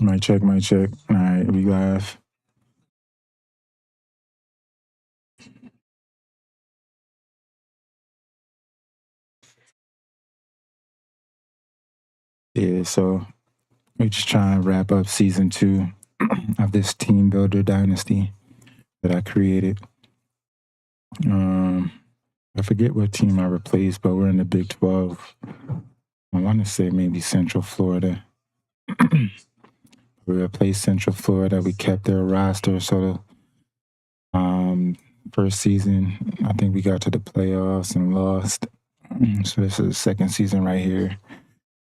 Mic check, mic check. All right, we live. Yeah, so we just trying to wrap up season 2 of this team builder dynasty that I created. I forget what team I replaced, but we're in the Big 12. I want to say maybe Central Florida. We replaced Central Florida. We kept their roster. So the first season, I think we got to the playoffs and lost. So this is the second season right here.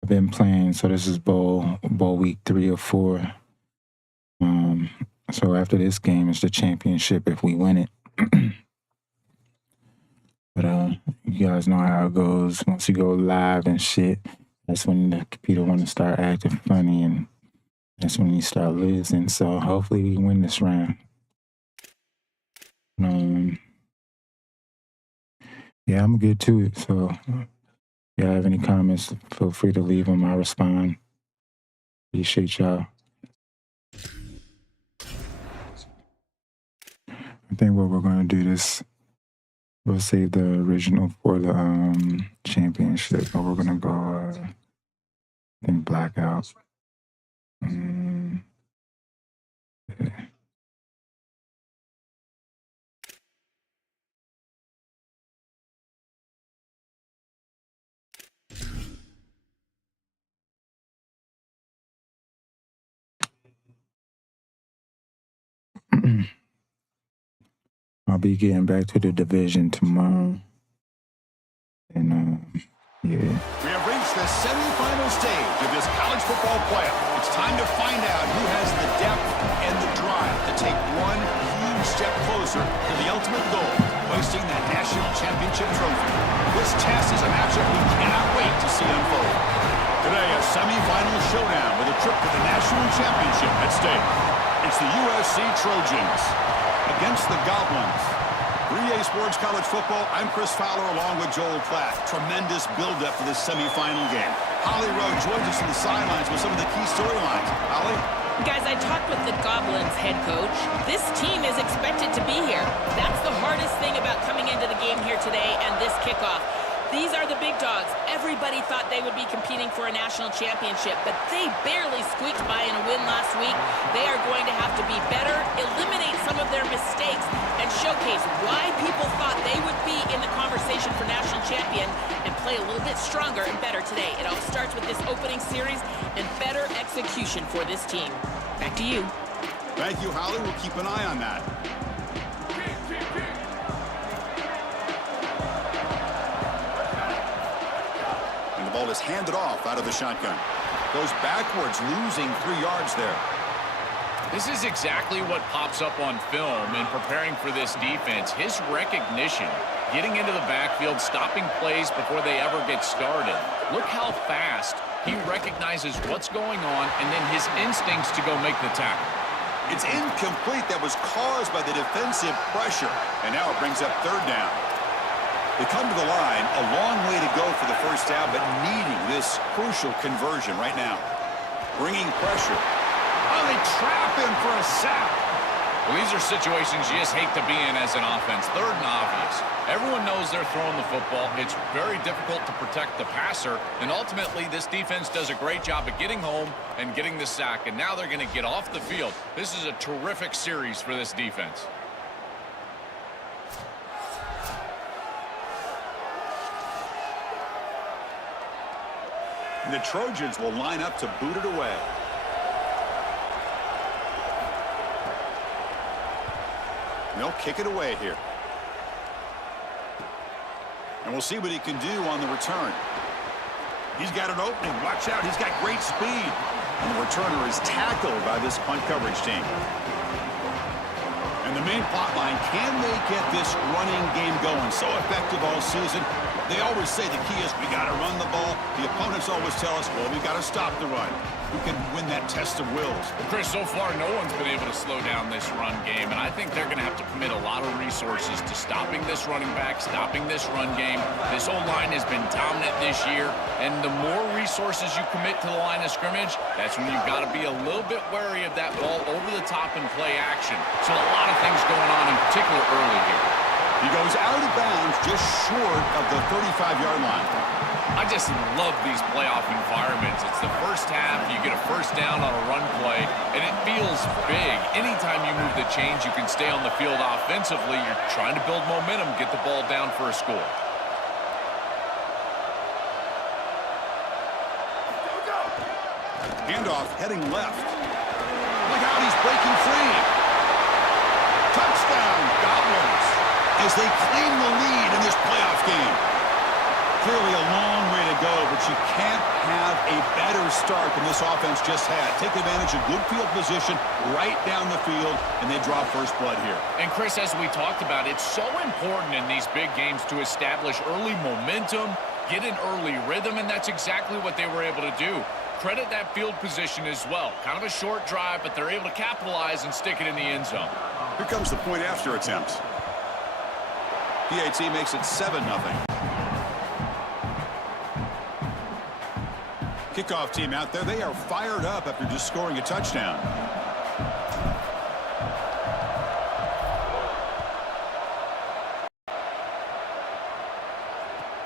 I've been playing. So this is bowl week 3 or 4. So after this game, it's the championship if we win it. But you guys know how it goes. Once you go live and shit, that's when the computer want to start acting funny, and that's when you start losing. So hopefully we win this round. Yeah, I'm good to it. So if y'all have any comments, feel free to leave them. I'll respond. Appreciate y'all. I think what we're going to do this, we'll save the original for the championship, but we're going to go, I think, blackout. Yeah. I'll be getting back to the division tomorrow. And yeah. We have reached the semifinal stage of this college football playoff. It's time to find out who has the depth and the drive to take one huge step closer to the ultimate goal, hoisting that national championship trophy. This test is a matchup we cannot wait to see unfold. Today, a semifinal showdown with a trip to the national championship at stake. It's the USC Trojans against the Goblins. 3A Sports College Football, I'm Chris Fowler along with Joel Platt. Tremendous build-up for this semifinal game. Holly Rowe joins us on the sidelines with some of the key storylines. Holly? Guys, I talked with the Goblins head coach. This team is expected to be here. That's the hardest thing about coming into the game here today and this kickoff. These are the big dogs. Everybody thought they would be competing for a national championship, but they barely squeaked by in a win last week. They are going to have to be better, eliminate some of their mistakes, and showcase why people thought they would be in the conversation for national champion and play a little bit stronger and better today. It all starts with this opening series and better execution for this team. Back to you. Thank you, Holly. We'll keep an eye on that. The ball is handed off out of the shotgun. Goes backwards, losing 3 yards there. This is exactly what pops up on film in preparing for this defense. His recognition, getting into the backfield, stopping plays before they ever get started. Look how fast he recognizes what's going on and then his instincts to go make the tackle. It's incomplete. That was caused by the defensive pressure. And now it brings up 3rd down. They come to the line, a long way to go for the first down, but needing this crucial conversion right now. Bringing pressure. Oh, they trap him for a sack. Well, these are situations you just hate to be in as an offense. 3rd and obvious. Everyone knows they're throwing the football. It's very difficult to protect the passer, and ultimately this defense does a great job of getting home and getting the sack, and now they're going to get off the field. This is a terrific series for this defense. The Trojans will line up to boot it away. They'll kick it away here. And we'll see what he can do on the return. He's got an opening. Watch out. He's got great speed. And the returner is tackled by this punt coverage team. And the main plot line, can they get this running game going? So effective all season. They always say the key is we got to run the ball. The opponents always tell us, well, we got to stop the run. Who can win that test of wills? Well, Chris, so far no one's been able to slow down this run game, and I think they're going to have to commit a lot of resources to stopping this running back, stopping this run game. This O-line has been dominant this year, and the more resources you commit to the line of scrimmage, that's when you've got to be a little bit wary of that ball over the top and play action. So a lot of things going on, in particular early here. He goes out of bounds just short of the 35-yard line. I just love these playoff environments. It's the first half, you get a first down on a run play, and it feels big. Anytime you move the chains, you can stay on the field offensively. You're trying to build momentum, get the ball down for a score. Handoff heading left. Look out, he's breaking free. Touchdown, Goblins, as they claim the lead in this playoff game. Clearly a long way to go, but you can't have a better start than this offense just had. Take advantage of good field position right down the field, and they draw first blood here. And Chris, as we talked about, it's so important in these big games to establish early momentum, get an early rhythm, and that's exactly what they were able to do. Credit that field position as well. Kind of a short drive, but they're able to capitalize and stick it in the end zone. Here comes the point after attempt. PAT makes it 7-0. Kickoff team out there. They are fired up after just scoring a touchdown.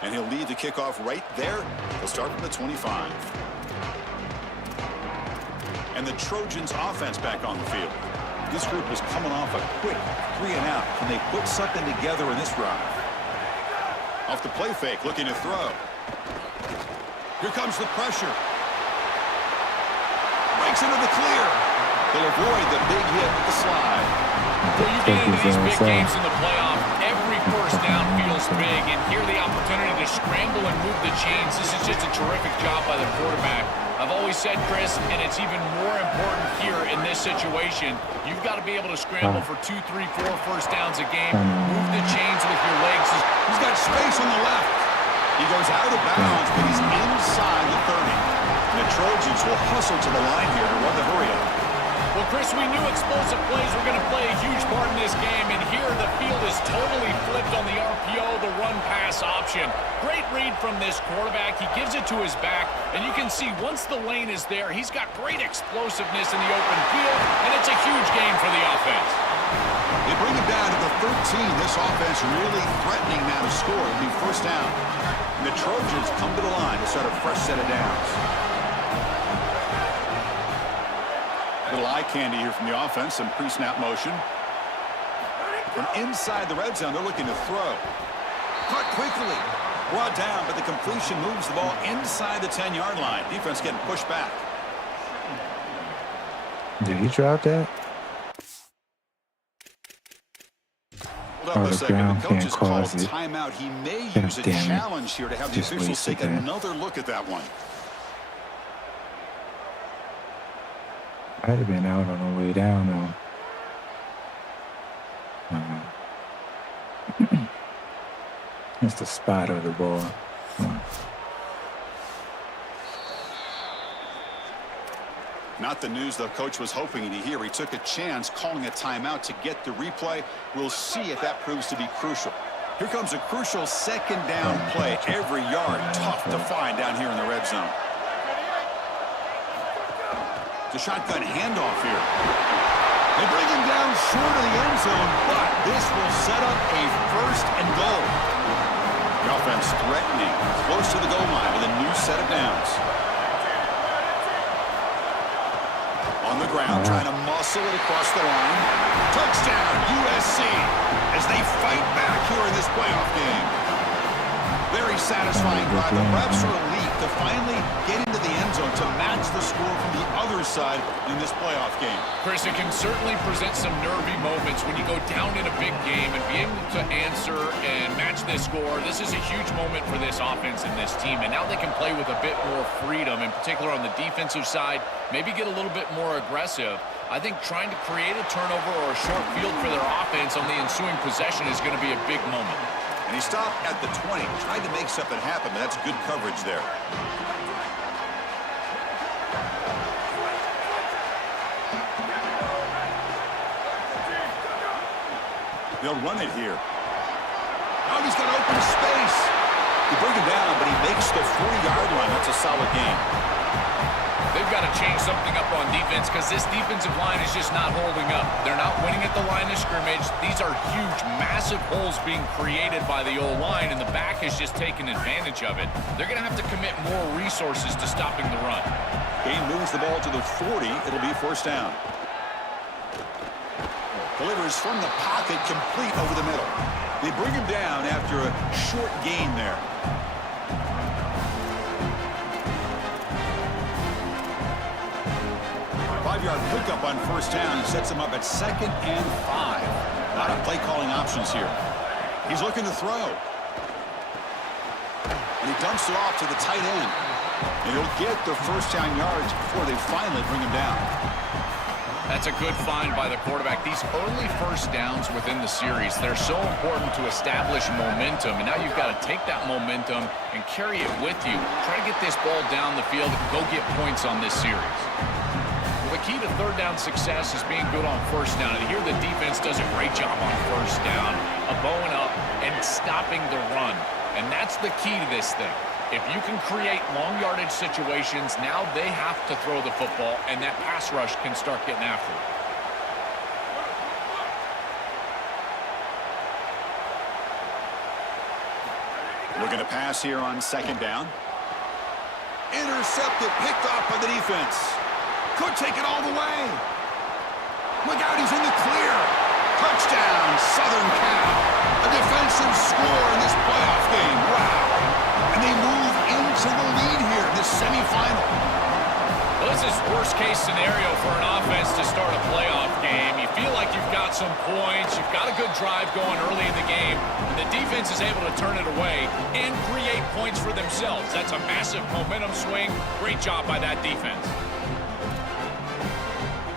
And he'll lead the kickoff right there. He'll start from the 25. And the Trojans offense back on the field. This group is coming off a quick 3-and-out. Can they put something together in this drive? Off the play fake, looking to throw. Here comes the pressure. Breaks into the clear. They'll avoid the big hit with the slide. Well, you get into these big games in the playoff, every first down feels big, and here the opportunity to scramble and move the chains. This is just a terrific job by the quarterback. I've always said, Chris, and it's even more important here in this situation, you've got to be able to scramble for 2, 3, 4 first downs a game, move the chains with your legs. He's got space on the left. He goes out of bounds, but he's inside the 30. And the Trojans will hustle to the line here to run the hurry-up. Well, Chris, we knew explosive plays were going to play a huge part in this game, and here the field is totally flipped on the RPO, the run-pass option. Great read from this quarterback. He gives it to his back, and you can see once the lane is there, he's got great explosiveness in the open field, and it's a huge game for the offense. They bring it down to the 13. This offense really threatening now to score. It'll be first down. And the Trojans come to the line to start a fresh set of downs. Little eye candy here from the offense. Some pre-snap motion. From inside the red zone, they're looking to throw. Caught quickly. Brought down, but the completion moves the ball inside the 10-yard line. Defense getting pushed back. Did he drop that? Hold up a second. The coach has called cause it. timeout. He may God use a damn it. challenge here to have the Just officials wasted take that. another look at that one. I'd have been out on the way down, though. It's the spot of the ball. Not the news the coach was hoping to hear. He took a chance calling a timeout to get the replay. We'll see if that proves to be crucial. Here comes a crucial second down play. Every yard tough to find down here in the red zone. The shotgun handoff here. They bring him down short of the end zone, but this will set up a first and goal. The offense threatening, close to the goal line with a new set of downs. On the ground, trying to muscle it across the line. Touchdown, USC, as they fight back here in this playoff game. Very satisfying drive. The refs are elite to finally get into the end zone to match the score from the other side in this playoff game. Chris, it can certainly present some nervy moments when you go down in a big game and be able to answer and match this score. This is a huge moment for this offense and this team, and now they can play with a bit more freedom, in particular on the defensive side, maybe get a little bit more aggressive. I think trying to create a turnover or a short field for their offense on the ensuing possession is going to be a big moment. And he stopped at the 20. Tried to make something happen, but that's good coverage there. They'll run it here. Now he's got open space. They bring him down, but he makes the 40-yard line. That's a solid game. They've got to change something up on defense because this defensive line is just not holding up. They're not winning at the line of scrimmage. These are huge, massive holes being created by the O-line, and the back is just taking advantage of it. They're going to have to commit more resources to stopping the run. Game moves the ball to the 40. It'll be first down. Delivers from the pocket, complete over the middle. They bring him down after a short gain there. Five-yard pickup on first down and sets him up at 2nd and 5. A lot of play calling options here. He's looking to throw. And he dumps it off to the tight end. And he'll get the first down yards before they finally bring him down. That's a good find by the quarterback. These early first downs within the series, they're so important to establish momentum. And now you've got to take that momentum and carry it with you. Try to get this ball down the field and go get points on this series. The key to third down success is being good on first down. And here the defense does a great job on first down, bowing up and stopping the run. And that's the key to this thing. If you can create long yardage situations, now they have to throw the football, and that pass rush can start getting after it. Looking to pass here on second down. Intercepted, picked off by the defense. Could take it all the way. Look out, he's in the clear. Touchdown, Southern Cal. A defensive score in this playoff game. Wow. And they move into the lead here in this semifinal. Well, this is worst-case scenario for an offense to start a playoff game. You feel like you've got some points, you've got a good drive going early in the game, and the defense is able to turn it away and create points for themselves. That's a massive momentum swing. Great job by that defense.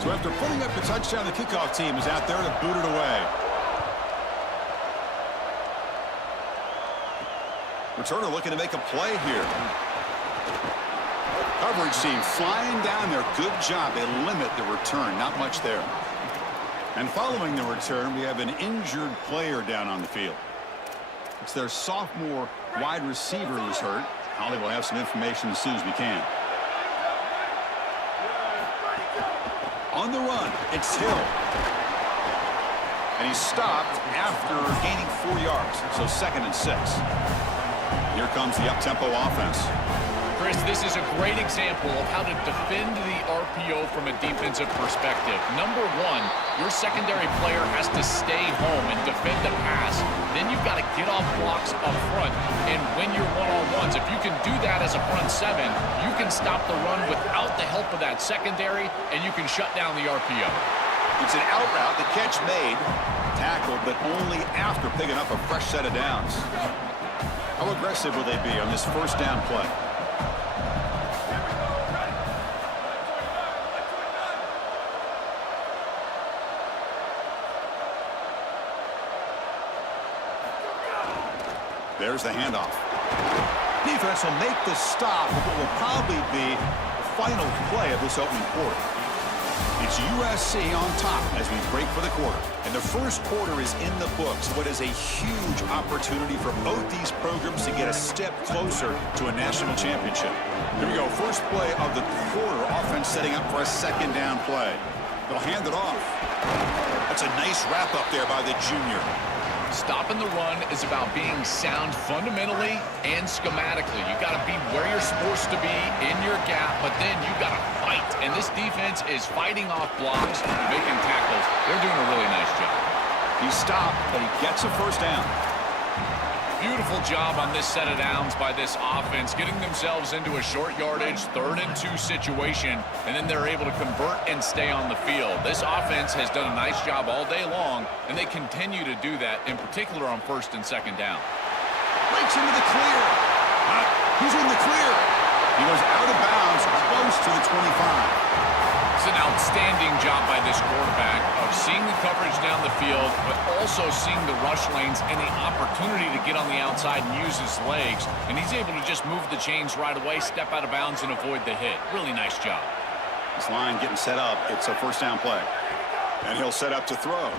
So after putting up the touchdown, the kickoff team is out there to boot it away. Returner looking to make a play here. Coverage team flying down there. Good job. They limit the return. Not much there. And following the return, we have an injured player down on the field. It's their sophomore wide receiver who's hurt. Holly will have some information as soon as we can. On the run, it's Hill. And he's stopped after gaining 4 yards. So 2nd and 6. Here comes the up-tempo offense. Chris, this is a great example of how to defend the RPO from a defensive perspective. Number one, your secondary player has to stay home and defend the pass. Then you've got to get off blocks up front and win your one-on-ones. If you can do that as a front seven, you can stop the run without the help of that secondary, and you can shut down the RPO. It's an out route, the catch made, tackled, but only after picking up a fresh set of downs. How aggressive will they be on this first down play? There's the handoff. Defense will make the stop of what will probably be the final play of this opening quarter. It's USC on top as we break for the quarter. And the first quarter is in the books. What is a huge opportunity for both these programs to get a step closer to a national championship. Here we go. First play of the quarter. Offense setting up for a second down play. They'll hand it off. That's a nice wrap up there by the junior. Stopping the run is about being sound fundamentally and schematically. You got to be where you're supposed to be in your gap, but then you got to fight. And this defense is fighting off blocks, making tackles. They're doing a really nice job. He stopped, but he gets a first down. Beautiful job on this set of downs by this offense, getting themselves into a short yardage, 3rd and 2 situation, and then they're able to convert and stay on the field. This offense has done a nice job all day long, and they continue to do that, in particular on 1st and 2nd down. Breaks into the clear. He's in the clear. He goes out of bounds, close to the 25. It's an outstanding job by this quarterback of seeing the coverage down the field, but also seeing the rush lanes and the opportunity to get on the outside and use his legs. And he's able to just move the chains right away, step out of bounds, and avoid the hit. Really nice job. This line getting set up. It's a first down play. And he'll set up to throw.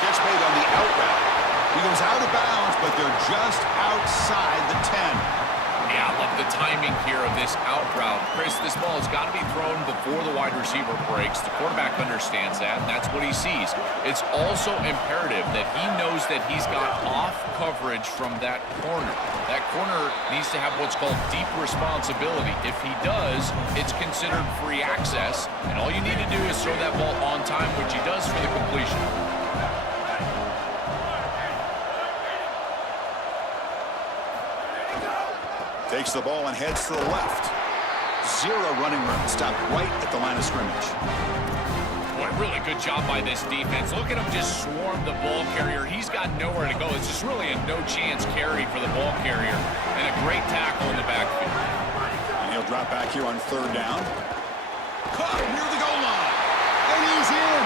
Catch made on the out route. He goes out of bounds, but they're just outside the 10. Yeah, I love the timing here of this out route. Chris, this ball has got to be thrown before the wide receiver breaks. The quarterback understands that, and that's what he sees. It's also imperative that he knows that he's got off coverage from that corner. That corner needs to have what's called deep responsibility. If he does, it's considered free access, and all you need to do is throw that ball on time, which he does for the completion. Takes the ball and heads to the left. Zero running room. Stopped right at the line of scrimmage. Boy, really good job by this defense. Look at him just swarm the ball carrier. He's got nowhere to go. It's just really a no-chance carry for the ball carrier. And a great tackle in the backfield. And he'll drop back here on third down. Caught near the goal line. And he's in.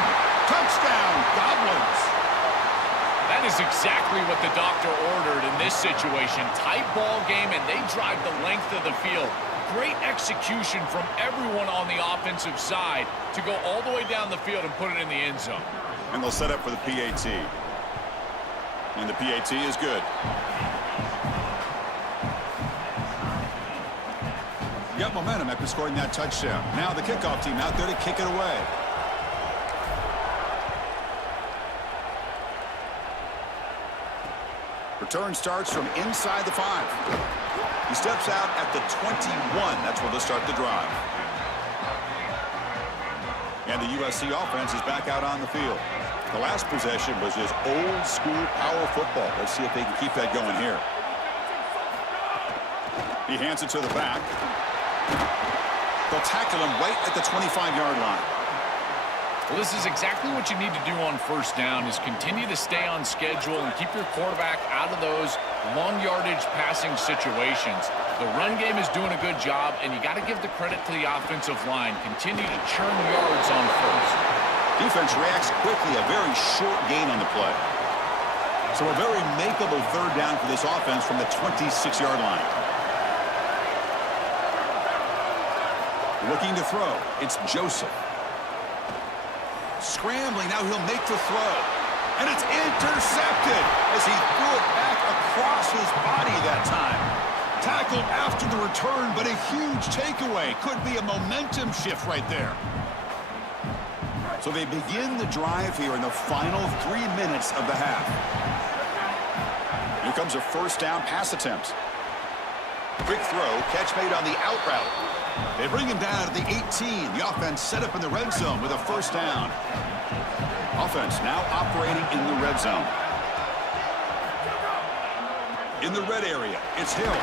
Touchdown, Goblins. That is exactly what the doctor ordered in this situation. Tight ball game, and they drive the length of the field. Great execution from everyone on the offensive side to go all the way down the field and put it in the end zone. And they'll set up for the PAT. And the PAT is good. Got momentum after scoring that touchdown. Now the kickoff team out there to kick it away. Return starts from inside the 5. He steps out at the 21. That's where they'll start the drive. And the USC offense is back out on the field. The last possession was just old school power football. Let's see if they can keep that going here. He hands it to the back. They'll tackle him right at the 25-yard line. Well, this is exactly what you need to do on first down is continue to stay on schedule and keep your quarterback out of those long yardage passing situations. The run game is doing a good job, and you got to give the credit to the offensive line. Continue to churn yards on first. Defense reacts quickly, a very short gain on the play. So a very makeable third down for this offense from the 26-yard line. Looking to throw. It's Joseph. Scrambling, now he'll make the throw. And it's intercepted as he threw it back across his body that time. Tackled after the return, but a huge takeaway. Could be a momentum shift right there. So they begin the drive here in the final 3 minutes of the half. Here comes a first down pass attempt. Quick throw, catch made on the out route. They bring him down to the 18. The offense set up in the red zone with a first down. Offense now operating in the red zone. In the red area, it's Hill.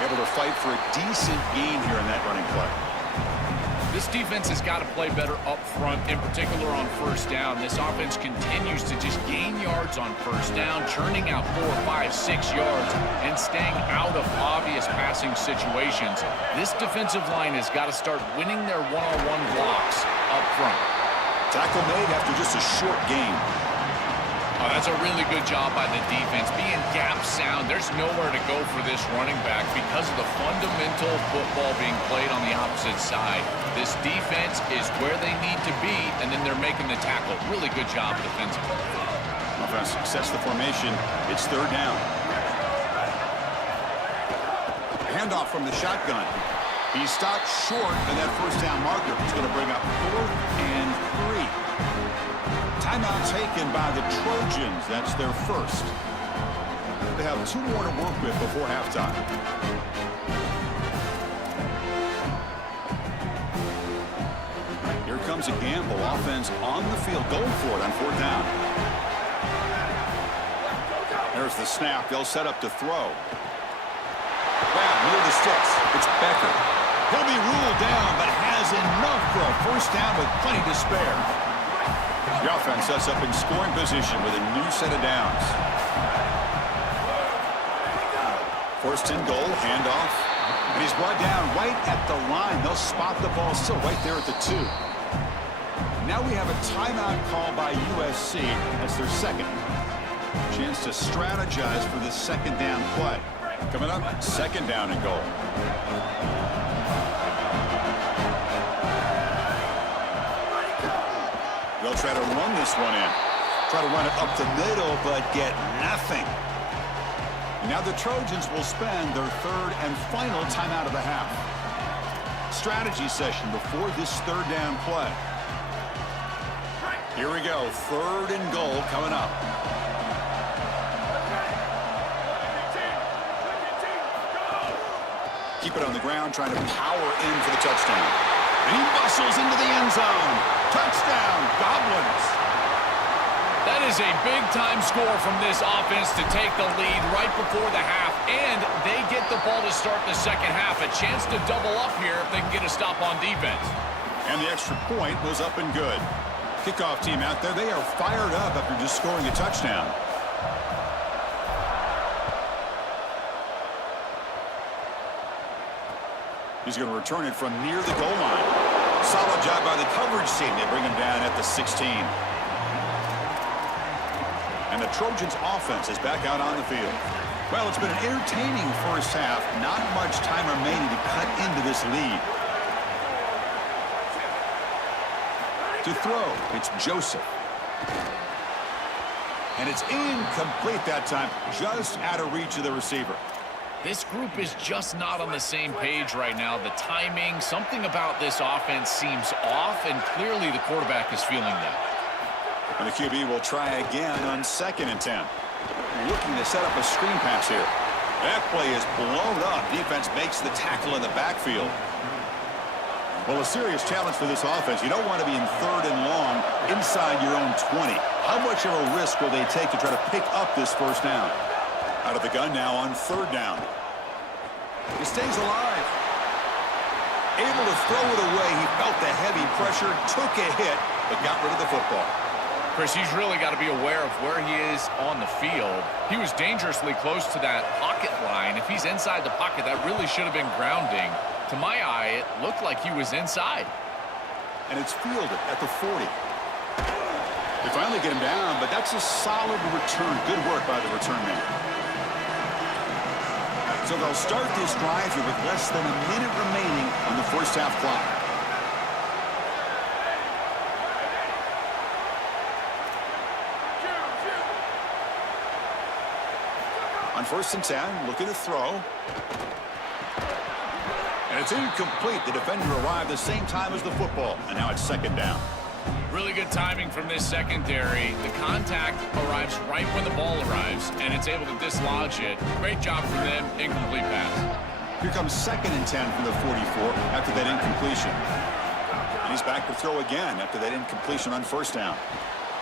Able to fight for a decent gain here in that running play. This defense has got to play better up front, in particular on first down. This offense continues to just gain yards on first down, churning out 4, 5, 6 yards, and staying out of obvious passing situations. This defensive line has got to start winning their one-on-one blocks up front. Tackle made after just a short gain. Oh, that's a really good job by the defense. Being gap sound, there's nowhere to go for this running back because of the fundamental football being played on the opposite side. This defense is where they need to be, and then they're making the tackle. Really good job defensively. Offense sets the formation. It's third down. Handoff from the shotgun. He stopped short of that first down marker. He's going to bring up 4th and 3. Timeout taken by the Trojans. That's their first. They have 2 more to work with before halftime. Here comes a gamble. Offense on the field, going for it on 4th down. There's the snap. They'll set up to throw. Grab near the sticks. It's Becker. He'll be ruled down, but has enough for a first down with plenty to spare. The offense sets up in scoring position with a new set of downs. First and goal, handoff. And he's brought down right at the line. They'll spot the ball still right there at the 2. Now we have a timeout call by USC. That's their second. Chance to strategize for this second down play. Coming up, second down and goal. They'll try to run this one in. Try to run it up the middle, but get nothing. Now the Trojans will spend their third and final timeout of the half. Strategy session before this third down play. Here we go. Third and goal coming up. Keep it on the ground, trying to power in for the touchdown. And he bustles into the end zone. Touchdown, Goblins. That is a big-time score from this offense to take the lead right before the half, and they get the ball to start the second half. A chance to double up here if they can get a stop on defense. And the extra point was up and good. Kickoff team out there, they are fired up after just scoring a touchdown. He's going to return it from near the goal line. Solid job by the coverage team. They bring him down at the 16. And the Trojans offense is back out on the field. Well, it's been an entertaining first half. Not much time remaining to cut into this lead. To throw, it's Joseph. And it's incomplete that time, just out of reach of the receiver. This group is just not on the same page right now. The timing, something about this offense seems off, and clearly the quarterback is feeling that. And the QB will try again on 2nd and 10. Looking to set up a screen pass here. That play is blown up. Defense makes the tackle in the backfield. Well, a serious challenge for this offense. You don't want to be in third and long inside your own 20. How much of a risk will they take to try to pick up this first down? Out of the gun now on third down. He stays alive. Able to throw it away. He felt the heavy pressure, took a hit, but got rid of the football. Chris, he's really got to be aware of where he is on the field. He was dangerously close to that pocket line. If he's inside the pocket, that really should have been grounding. To my eye, it looked like he was inside. And it's fielded at the 40. They finally get him down, but that's a solid return. Good work by the return man. So they'll start this drive here with less than a minute remaining on the first half clock. On 1st and 10, looking to throw. And it's incomplete. The defender arrived the same time as the football, and now it's 2nd down. Really good timing from this secondary. The contact arrives right when the ball arrives, and it's able to dislodge it. Great job from them. Incomplete pass. Here comes 2nd and 10 from the 44 after that incompletion. And he's back to throw again after that incompletion on 1st down.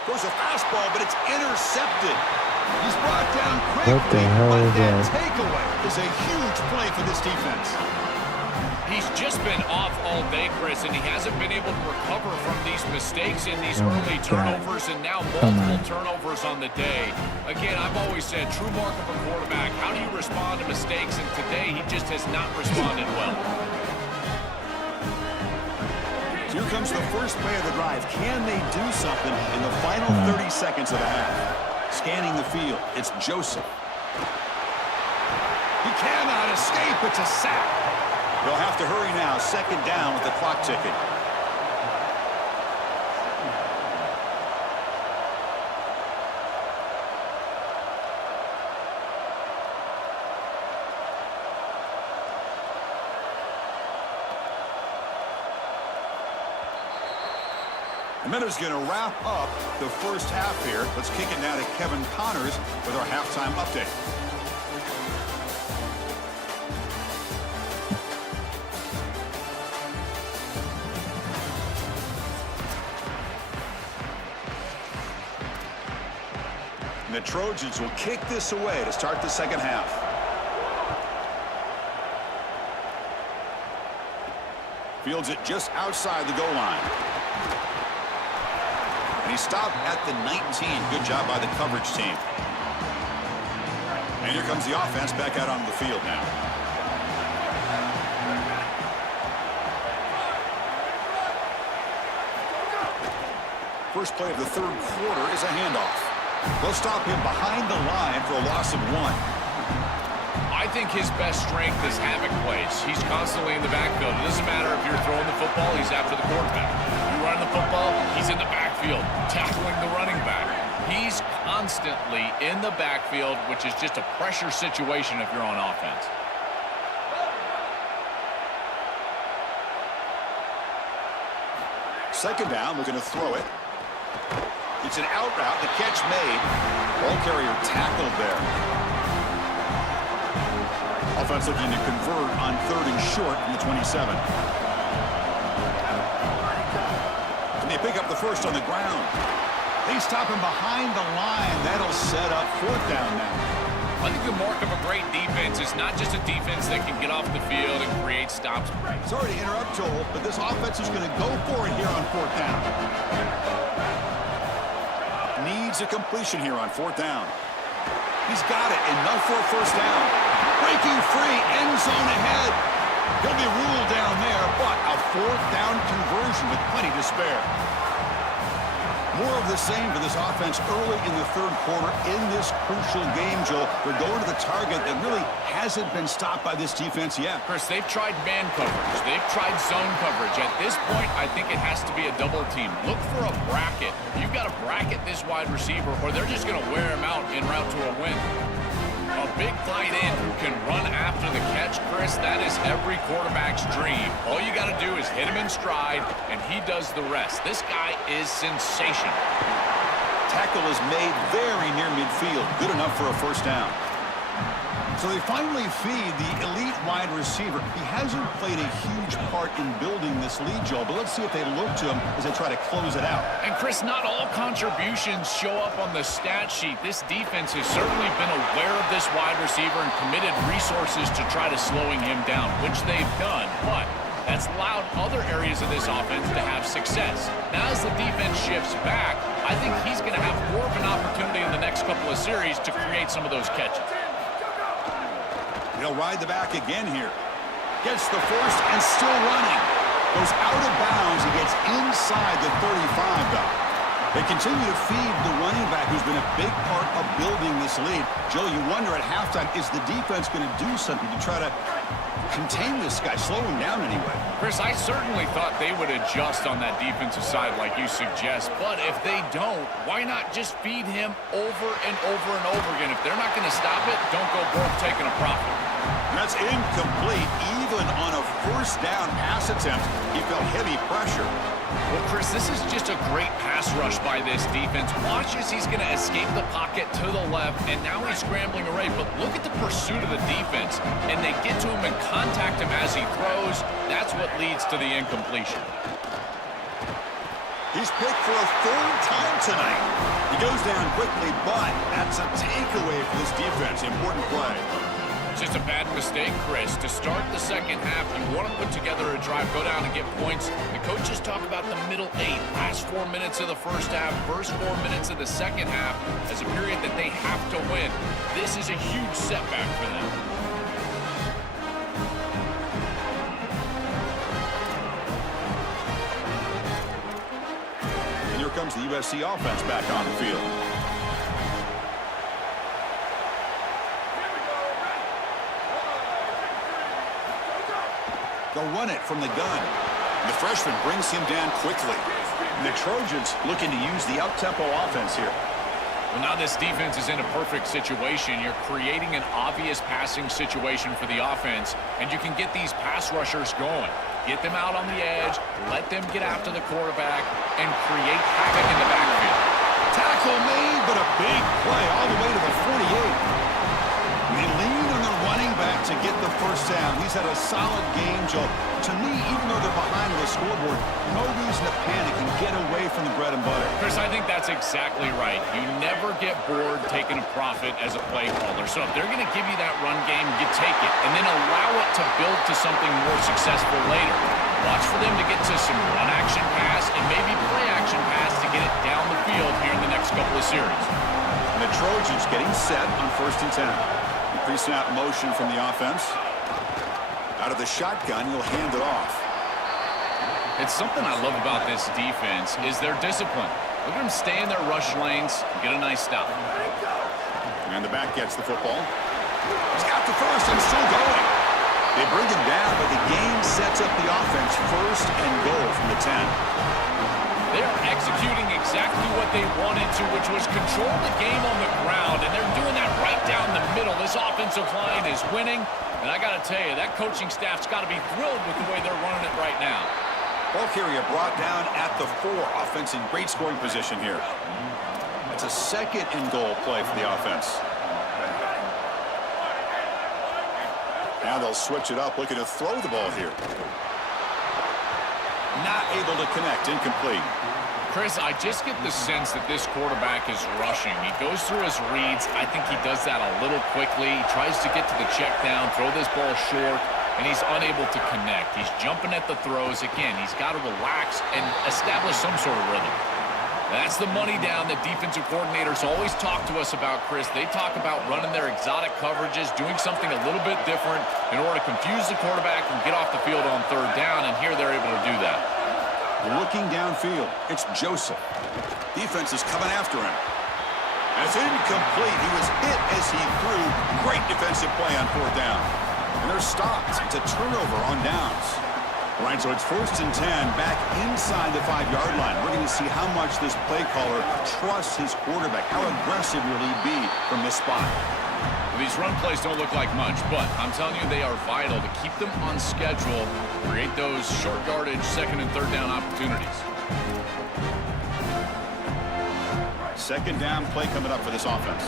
Throws a fastball, but it's intercepted. He's brought down quickly. What the hell but is that that? takeaway is a huge play for this defense. He's just been off all day, Chris, and he hasn't been able to recover from these mistakes in these early turnovers and now multiple turnovers on the day. Again, I've always said, true mark of a quarterback, how do you respond to mistakes? And today, he just has not responded well. Here comes the first play of the drive. Can they do something in the final 30 seconds of the half? Scanning the field, it's Joseph. He cannot escape. It's a sack. They'll have to hurry now. 2nd down with the clock ticking. The Miners going to wrap up the first half here. Let's kick it now to Kevin Connors with our halftime update. And the Trojans will kick this away to start the second half. Fields it just outside the goal line. And he stopped at the 19. Good job by the coverage team. And here comes the offense back out onto the field now. First play of the third quarter is a handoff. They'll stop him behind the line for a loss of 1. I think his best strength is havoc plays. He's constantly in the backfield. It doesn't matter if you're throwing the football, he's after the quarterback. You run the football, he's in the backfield, tackling the running back. He's constantly in the backfield, which is just a pressure situation if you're on offense. Second down, we're going to throw it. It's an out route, the catch made. Ball carrier tackled there. Offense looking to convert on 3rd and short from the 27. And they pick up the first on the ground. They stop him behind the line. That'll set up 4th down now. I think the mark of a great defense is not just a defense that can get off the field and create stops. Sorry to interrupt, Joel, but this offense is going to go for it here on 4th down. Needs a completion here on 4th down. He's got it, enough for a first down. Breaking free, end zone ahead. He'll be ruled down there, but a 4th down conversion with plenty to spare. More of the same for this offense early in the third quarter in this crucial game, Joel. They're going to the target that really hasn't been stopped by this defense yet. Chris, they've tried man coverage. They've tried zone coverage. At this point, I think it has to be a double team. Look for a bracket. You've got to bracket this wide receiver, or they're just going to wear him out en route to a win. A big tight end who can run after the catch, Chris, that is every quarterback's dream. All you got to do is hit him in stride, and he does the rest. This guy is sensational. Tackle is made very near midfield. Good enough for a first down. So they finally feed the elite wide receiver. He hasn't played a huge part in building this lead, Joel, but let's see if they look to him as they try to close it out. And, Chris, not all contributions show up on the stat sheet. This defense has certainly been aware of this wide receiver and committed resources to try to slowing him down, which they've done, but that's allowed other areas of this offense to have success. Now, as the defense shifts back, I think he's going to have more of an opportunity in the next couple of series to create some of those catches. He'll ride the back again here. Gets the first and still running. Goes out of bounds. He gets inside the 35, though. They continue to feed the running back, who's been a big part of building this lead. Joe, you wonder at halftime, is the defense going to do something to try to contain this guy, slow him down anyway? Chris, I certainly thought they would adjust on that defensive side like you suggest, but if they don't, why not just feed him over and over and over again? If they're not going to stop it, don't go broke taking a profit. And that's incomplete. Even on a first down pass attempt, he felt heavy pressure. Well, Chris, this is just a great pass rush by this defense. Watch as he's going to escape the pocket to the left, and now he's scrambling away. But look at the pursuit of the defense, and they get to him and contact him as he throws. That's what leads to the incompletion. He's picked for a 3rd time tonight. He goes down quickly, but that's a takeaway for this defense. Important play. Just a bad mistake, Chris. To start the second half, you want to put together a drive, go down and get points. The coaches talk about the middle 8, last 4 minutes of the first half, first 4 minutes of the second half as a period that they have to win. This is a huge setback for them. And here comes the USC offense back on the field. They'll run it from the gun. The freshman brings him down quickly. And the Trojans looking to use the up-tempo offense here. Well, now this defense is in a perfect situation. You're creating an obvious passing situation for the offense, and you can get these pass rushers going. Get them out on the edge, let them get after the quarterback, and create havoc in the backfield. Tackle made, but a big play all the way to the 48. They lean on the running back to get the first down. He's had a solid game, Joe. To me, even though they're behind on the scoreboard, no reason to panic and get away from the bread and butter. Chris, I think that's exactly right. You never get bored taking a profit as a play caller. So if they're going to give you that run game, you take it, and then allow it to build to something more successful later. Watch for them to get to some run action pass and maybe play action pass to get it down the field here in the next couple of series. And the Trojans getting set on 1st and 10. Pre-snap motion from the offense. Out of the shotgun, he'll hand it off. It's something I love about this defense is their discipline. Look at him stay in their rush lanes and get a nice stop. And the back gets the football. He's got the first and still going. They bring him down, but the game sets up the offense first and goal from the 10. They are executing exactly what they wanted to, which was control the game on the ground, and they're doing that right down the middle. This offensive line is winning, and I got to tell you, that coaching staff's got to be thrilled with the way they're running it right now. Ball carrier brought down at the 4. Offense in great scoring position here. It's a second and goal play for the offense. Now they'll switch it up, looking to throw the ball here. Not able to connect, incomplete. Chris, I just get the sense that this quarterback is rushing. He goes through his reads. I think he does that a little quickly. He tries to get to the check down, throw this ball short, and he's unable to connect. He's jumping at the throws. Again, he's got to relax and establish some sort of rhythm. That's the money down that defensive coordinators always talk to us about, Chris. They talk about running their exotic coverages, doing something a little bit different in order to confuse the quarterback and get off the field on third down, and here they're able to do that. Looking downfield, it's Joseph. Defense is coming after him. That's incomplete. He was hit as he threw. Great defensive play on fourth down. And they're stopped. It's a turnover on downs. All right, so it's 1st and 10 back inside the 5-yard line. We're going to see how much this play caller trusts his quarterback. How aggressive will he be from this spot? Well, these run plays don't look like much, but I'm telling you they are vital to keep them on schedule, create those short yardage second and third down opportunities. Second down play coming up for this offense.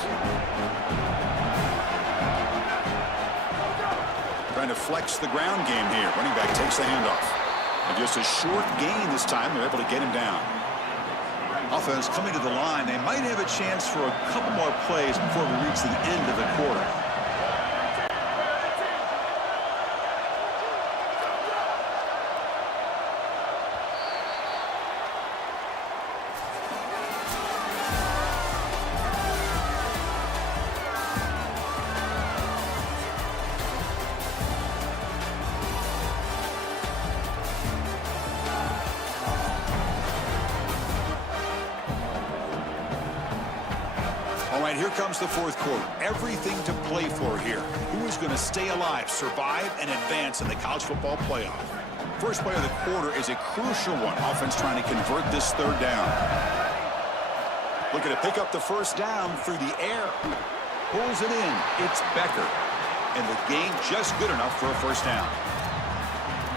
Trying to flex the ground game here. Running back takes the handoff. And just a short gain this time. They're able to get him down. Offense coming to the line. They might have a chance for a couple more plays before we reach the end of the quarter. All right, here comes the fourth quarter. Everything to play for here. Who is going to stay alive, survive, and advance in the college football playoff? First play of the quarter is a crucial one. Offense trying to convert this third down. Looking to pick up the first down through the air. Pulls it in. It's Becker. And the gain just good enough for a first down.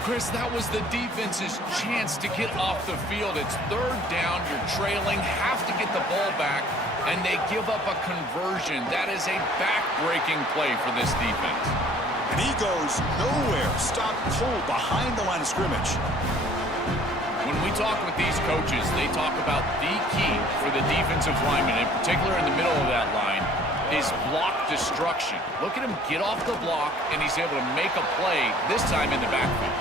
Chris, that was the defense's chance to get off the field. It's third down. You're trailing. Have to get the ball back. And they give up a conversion. That is a back-breaking play for this defense. And he goes nowhere. Stopped cold behind the line of scrimmage. When we talk with these coaches, they talk about the key for the defensive lineman, in particular in the middle of that line, is block destruction. Look at him get off the block, and he's able to make a play, this time in the backfield.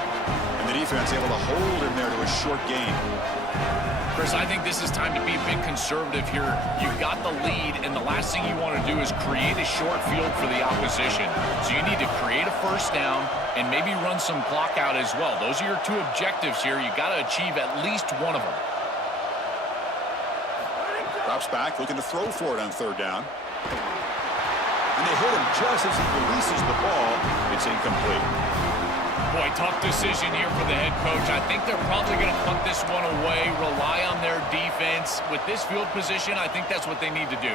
And the defense able to hold him there to a short gain. Chris, I think this is time to be a bit conservative here. You've got the lead, and the last thing you want to do is create a short field for the opposition. So you need to create a first down and maybe run some clock out as well. Those are your two objectives here. You've got to achieve at least one of them. Drops back, looking to throw for it on third down. And they hit him just as he releases the ball. It's incomplete. Boy, tough decision here for the head coach. I think they're probably going to punt this one away, rely on their defense. With this field position, I think that's what they need to do.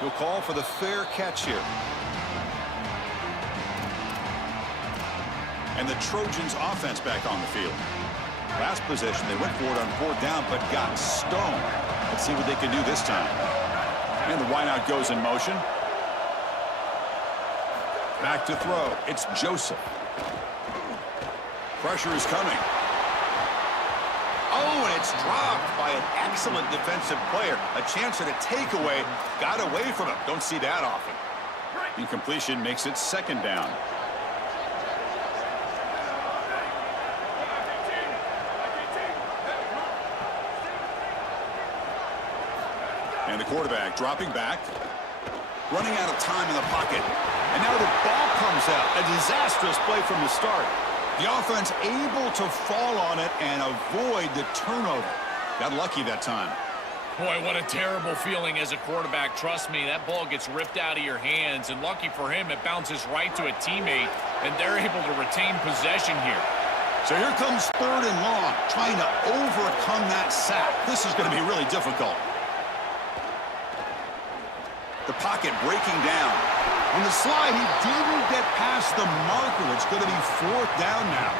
He'll call for the fair catch here. And the Trojans offense back on the field. Last possession, they went for it on fourth down, but got stoned. Let's see what they can do this time. And the wideout goes in motion. Back to throw. It's Joseph. Pressure is coming. Oh, and it's dropped by an excellent defensive player. A chance at a takeaway. Got away from him. Don't see that often. Incompletion makes it second down. And the quarterback dropping back. Running out of time in the pocket. And now the ball comes out. A disastrous play from the start. The offense able to fall on it and avoid the turnover. Got lucky that time. Boy, what a terrible feeling as a quarterback. Trust me, that ball gets ripped out of your hands, and lucky for him, it bounces right to a teammate, and they're able to retain possession here. So here comes 3rd and long, trying to overcome that sack. This is going to be really difficult. The pocket breaking down. On the slide, he didn't get past the marker. It's going to be 4th down now.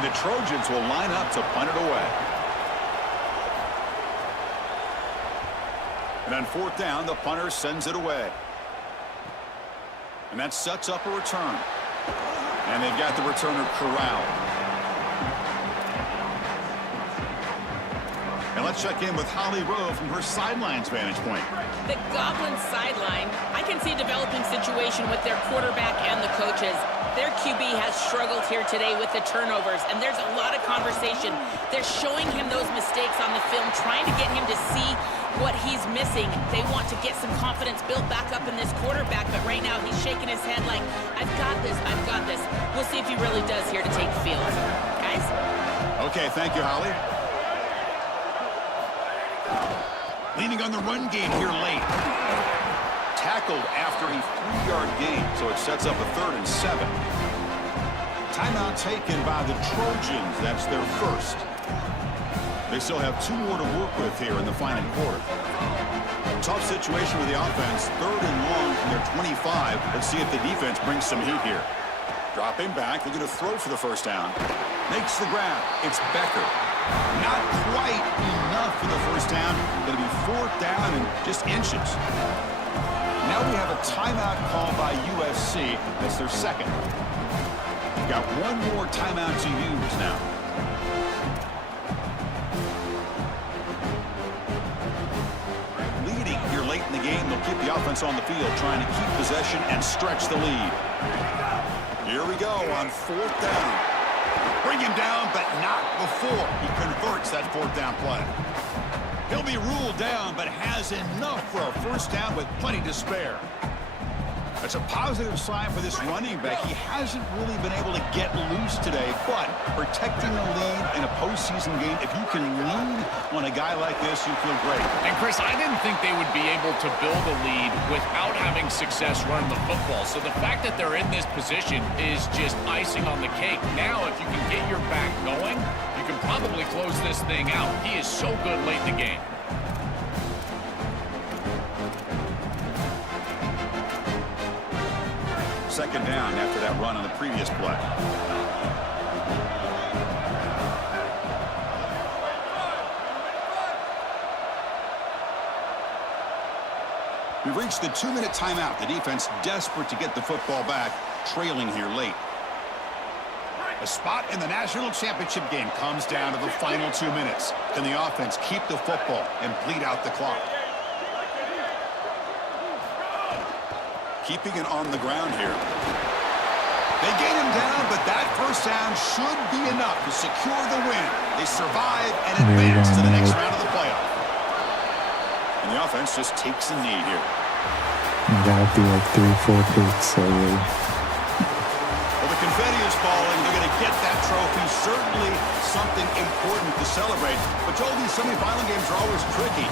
And the Trojans will line up to punt it away. And on 4th down, the punter sends it away. And that sets up a return. And they've got the returner corralled. And let's check in with Holly Rowe from her sidelines vantage point. The Goblins sideline, I can see a developing situation with their quarterback and the coaches. Their QB has struggled here today with the turnovers, and there's a lot of conversation. They're showing him those mistakes on the film, trying to get him to see what he's missing. They want to get some confidence built back up in this quarterback, but right now he's shaking his head like, I've got this, I've got this. We'll see if he really does here to take the field. Guys? Okay, thank you, Holly. Leaning on the run game here late. Tackled after a 3-yard gain, so it sets up a 3rd and 7. Timeout taken by the Trojans. That's their first. They still have 2 more to work with here in the final quarter. Tough situation with the offense. 3rd and long from their 25. Let's see if the defense brings some heat here. Dropping back. They're going to throw for the first down. Makes the grab. It's Becker. Not quite enough for the first down. Going to be 4th down and just inches. Now we have a timeout call by USC. That's their second. We've got 1 more timeout to use now. Leading here late in the game, they'll keep the offense on the field, trying to keep possession and stretch the lead. Here we go on 4th down. Bring him down, but not before he converts that 4th down play. He'll be ruled down, but has enough for a first down with plenty to spare. That's a positive sign for this running back. He hasn't really been able to get loose today, but protecting the lead in a postseason game, if you can lean on a guy like this, you feel great. And Chris, I didn't think they would be able to build a lead without having success running the football. So the fact that they're in this position is just icing on the cake. Now, if you can get your back going, you can probably close this thing out. He is so good late in the game. Second down after that run on the previous play. We've reached the 2-minute timeout. The defense desperate to get the football back, trailing here late. A spot in the national championship game comes down to the final 2 minutes. Can the offense keep the football and bleed out the clock? Keeping it on the ground here. They gain him down, but that first down should be enough to secure the win. They survive and advance to the next round of the playoff. And the offense just takes a knee here. You gotta do like 3-4 picks, so yeah. Well, the confetti is falling. They're going to get that trophy. Certainly something important to celebrate. But Joel, these semifinal games are always tricky.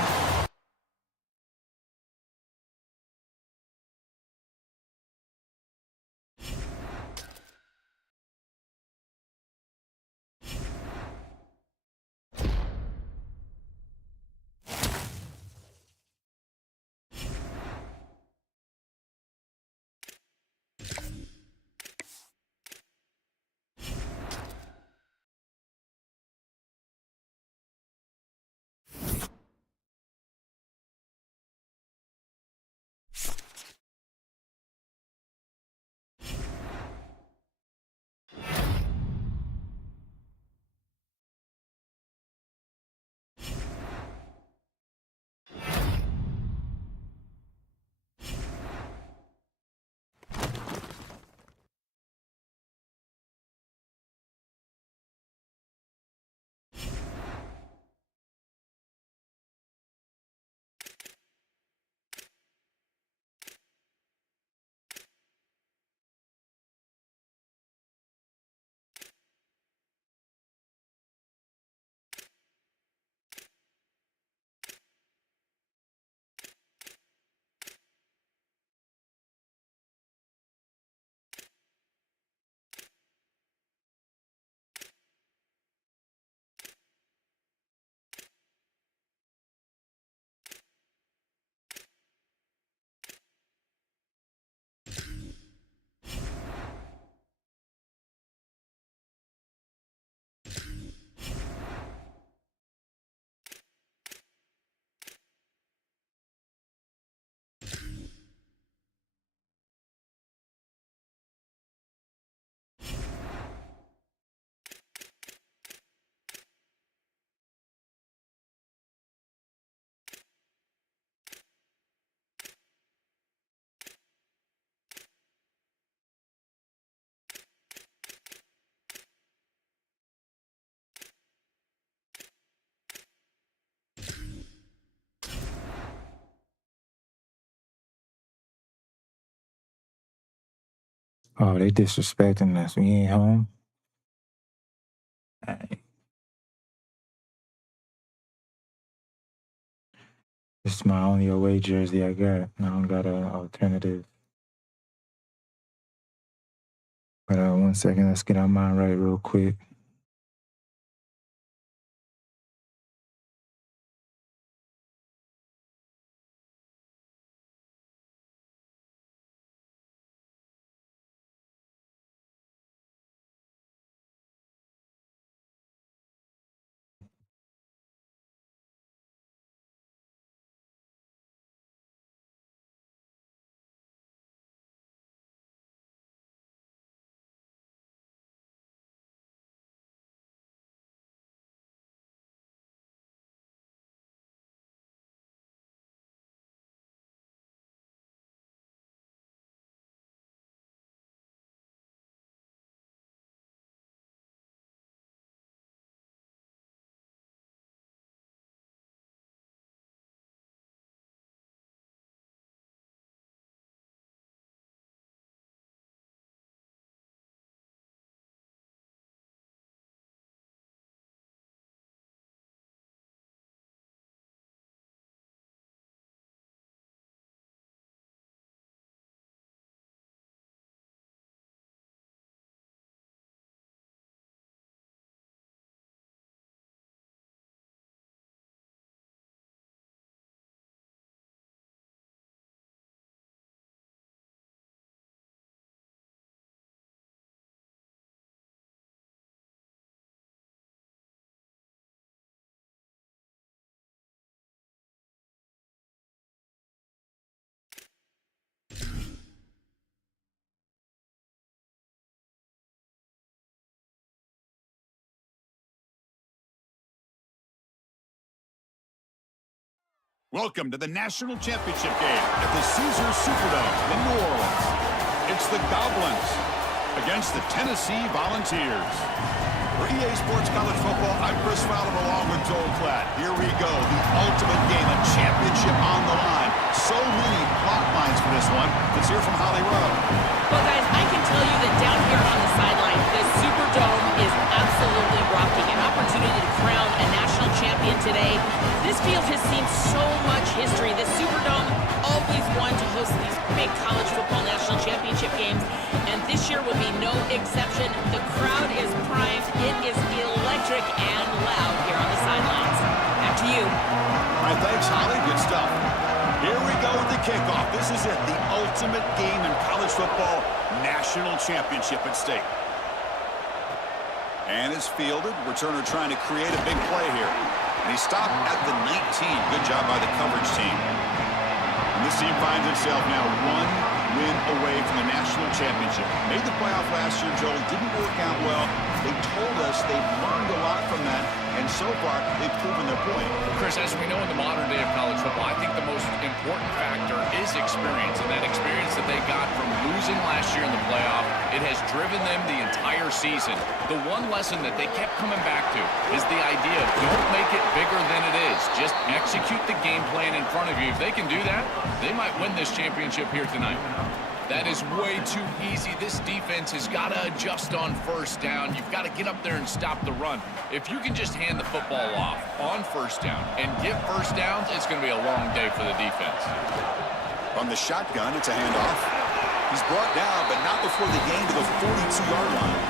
Oh, they disrespecting us. We ain't home. Alright. This is my only away jersey I got. I don't got an alternative. But 1 second, let's get our mind right real quick. Welcome to the National Championship game at the Caesars Superdome in New Orleans. It's the Goblins against the Tennessee Volunteers. For EA Sports College Football, I'm Chris Fowler along with Joel Klatt. Here we go, the ultimate game, a championship on the line. So many plot lines for this one. Let's hear from Holly Rowe. Well, guys, I can tell you that down here on the sideline, the Superdome is absolutely rocking. An opportunity to crown a national champion today. This field has seen so much history. The Superdome always won to host these big college football national championship games, and this year will be no exception. The crowd is primed. It is electric and loud here on the sidelines. Back to you. All right, thanks, Holly. Good stuff. Here we go with the kickoff. This is it, the ultimate game in college football, national championship at stake. And is fielded. Returner trying to create a big play here. And he stopped at the 19. Good job by the coverage team. And this team finds itself now 1 win away from the national championship. Made the playoff last year, Joel. Didn't work out well. They told us they've learned a lot from that. And so far, they've proven their point. Chris, as we know in the modern day of college football, I think the most important factor is experience. And that experience that they got from losing last year in the playoff, it has driven them the entire season. The one lesson that they kept coming back to is the idea of don't make it bigger than it is. Just execute the game plan in front of you. If they can do that, they might win this championship here tonight. That is way too easy. This defense has got to adjust on first down. You've got to get up there and stop the run. If you can just hand the football off on first down and get first downs, it's going to be a long day for the defense. From the shotgun, it's a handoff. He's brought down, but not before the gain to the 42-yard line.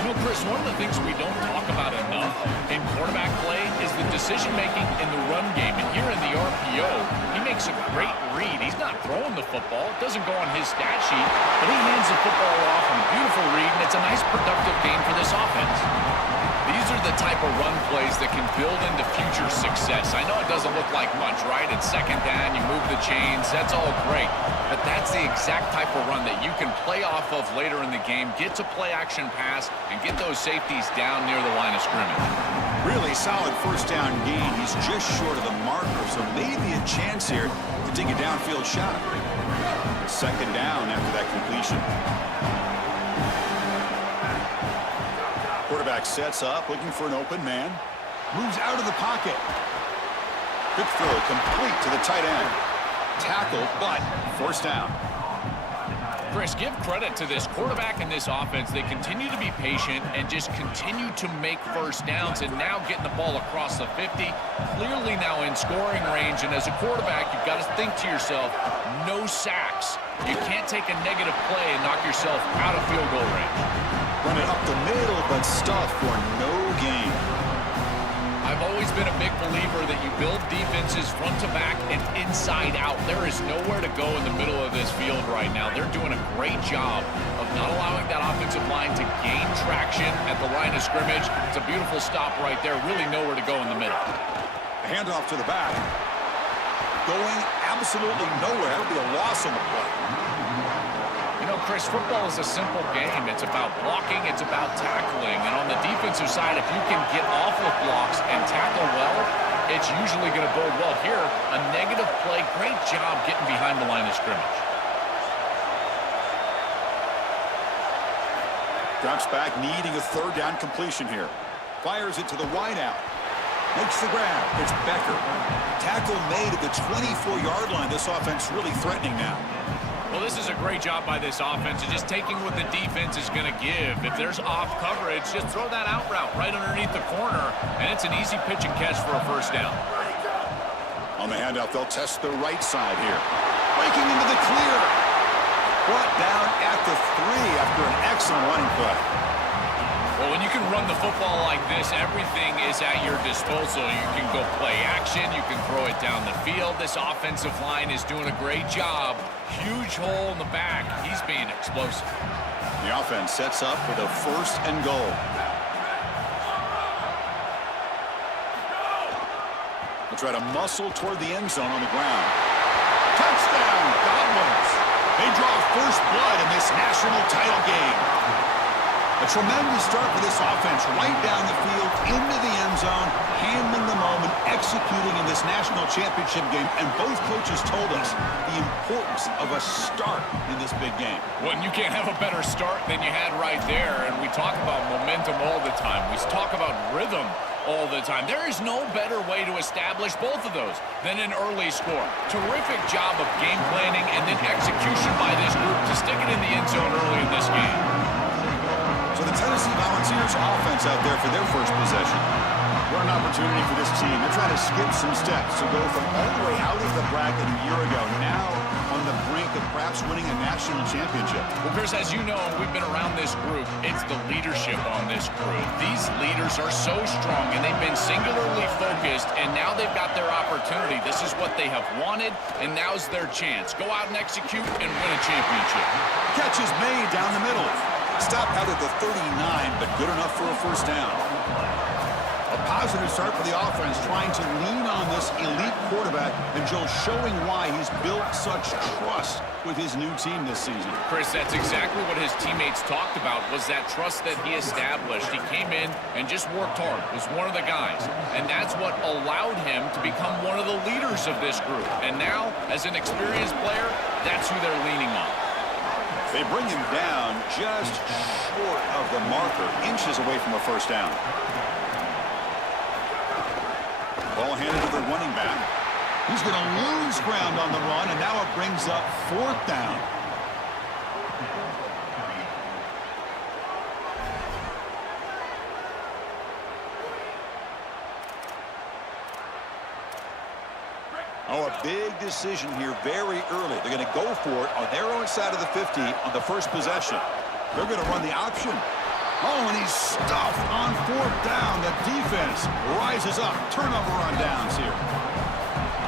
You know, Chris, one of the things we don't talk about enough in quarterback play is the decision-making in the run game. And here in the RPO, he makes a great read. He's not throwing the football. It doesn't go on his stat sheet, but he hands the football off on a beautiful read, and it's a nice productive game for this offense. These are the type of run plays that can build into future success. I know it doesn't look like much, right? It's second down, you move the chains, that's all great. But that's the exact type of run that you can play off of later in the game, get to play action pass, and get those safeties down near the line of scrimmage. Really solid first down gain. He's just short of the marker, so maybe a chance here to take a downfield shot. Second down after that completion. Quarterback sets up, looking for an open man. Moves out of the pocket. Quick throw complete to the tight end. Tackle, but first down. Chris, give credit to this quarterback and this offense. They continue to be patient and just continue to make first downs, and now getting the ball across the 50, clearly now in scoring range. And as a quarterback, you've got to think to yourself, no sacks. You can't take a negative play and knock yourself out of field goal range. Run it up the middle, but stuff for no gain. I've always been a big believer that you build defenses front to back and inside out. There is nowhere to go in the middle of this field right now. They're doing a great job of not allowing that offensive line to gain traction at the line of scrimmage. It's a beautiful stop right there. Really nowhere to go in the middle. A handoff to the back. Going absolutely nowhere. That'll be a loss on the play. You know, Chris, football is a simple game. It's about blocking, it's about tackling. And on the defensive side, if you can get off of blocks and tackle well, it's usually going to bode well. Here, a negative play. Great job getting behind the line of scrimmage. Drops back, needing a third down completion here. Fires it to the wideout. Makes the grab. It's Becker. Tackle made at the 24-yard line. This offense really threatening now. Well, this is a great job by this offense and just taking what the defense is going to give. If there's off coverage, just throw that out route right underneath the corner, and it's an easy pitch and catch for a first down. On the handoff, they'll test the right side here. Breaking into the clear. Brought down at the 3 after an excellent running play. Well, when you can run the football like this, everything is at your disposal. You can go play action. You can throw it down the field. This offensive line is doing a great job. Huge hole in the back. He's being explosive. The offense sets up with a 1st and goal. They'll try to muscle toward the end zone on the ground. Touchdown, Goblins. They draw first blood in this national title game. A tremendous start for this offense, right down the field, into the end zone, handling the moment, executing in this national championship game. And both coaches told us the importance of a start in this big game. Well, you can't have a better start than you had right there. And we talk about momentum all the time. We talk about rhythm all the time. There is no better way to establish both of those than an early score. Terrific job of game planning and then execution by this group to stick it in the end zone early in this game. So the Tennessee Volunteers offense out there for their first possession. What an opportunity for this team. They're trying to skip some steps to go from all the way out of the bracket a year ago, now on the brink of perhaps winning a national championship. Well, Chris, as you know, we've been around this group. It's the leadership on this group. These leaders are so strong, and they've been singularly focused, and now they've got their opportunity. This is what they have wanted, and now's their chance. Go out and execute and win a championship. Catch is made down the middle. Stop out at the 39, but good enough for a first down. A positive start for the offense, trying to lean on this elite quarterback, and Joe showing why he's built such trust with his new team this season. Chris, that's exactly what his teammates talked about, was that trust that he established. He came in and just worked hard, was one of the guys, and that's what allowed him to become one of the leaders of this group. And now, as an experienced player, that's who they're leaning on. They bring him down just short of the marker, inches away from a first down. Ball handed to the running back. He's going to lose ground on the run, and now it brings up 4th down. Oh, a big decision here very early. They're going to go for it on their own side of the 50 on the first possession. They're going to run the option. Oh, and he's stuffed on 4th down. The defense rises up. Turnover on downs here.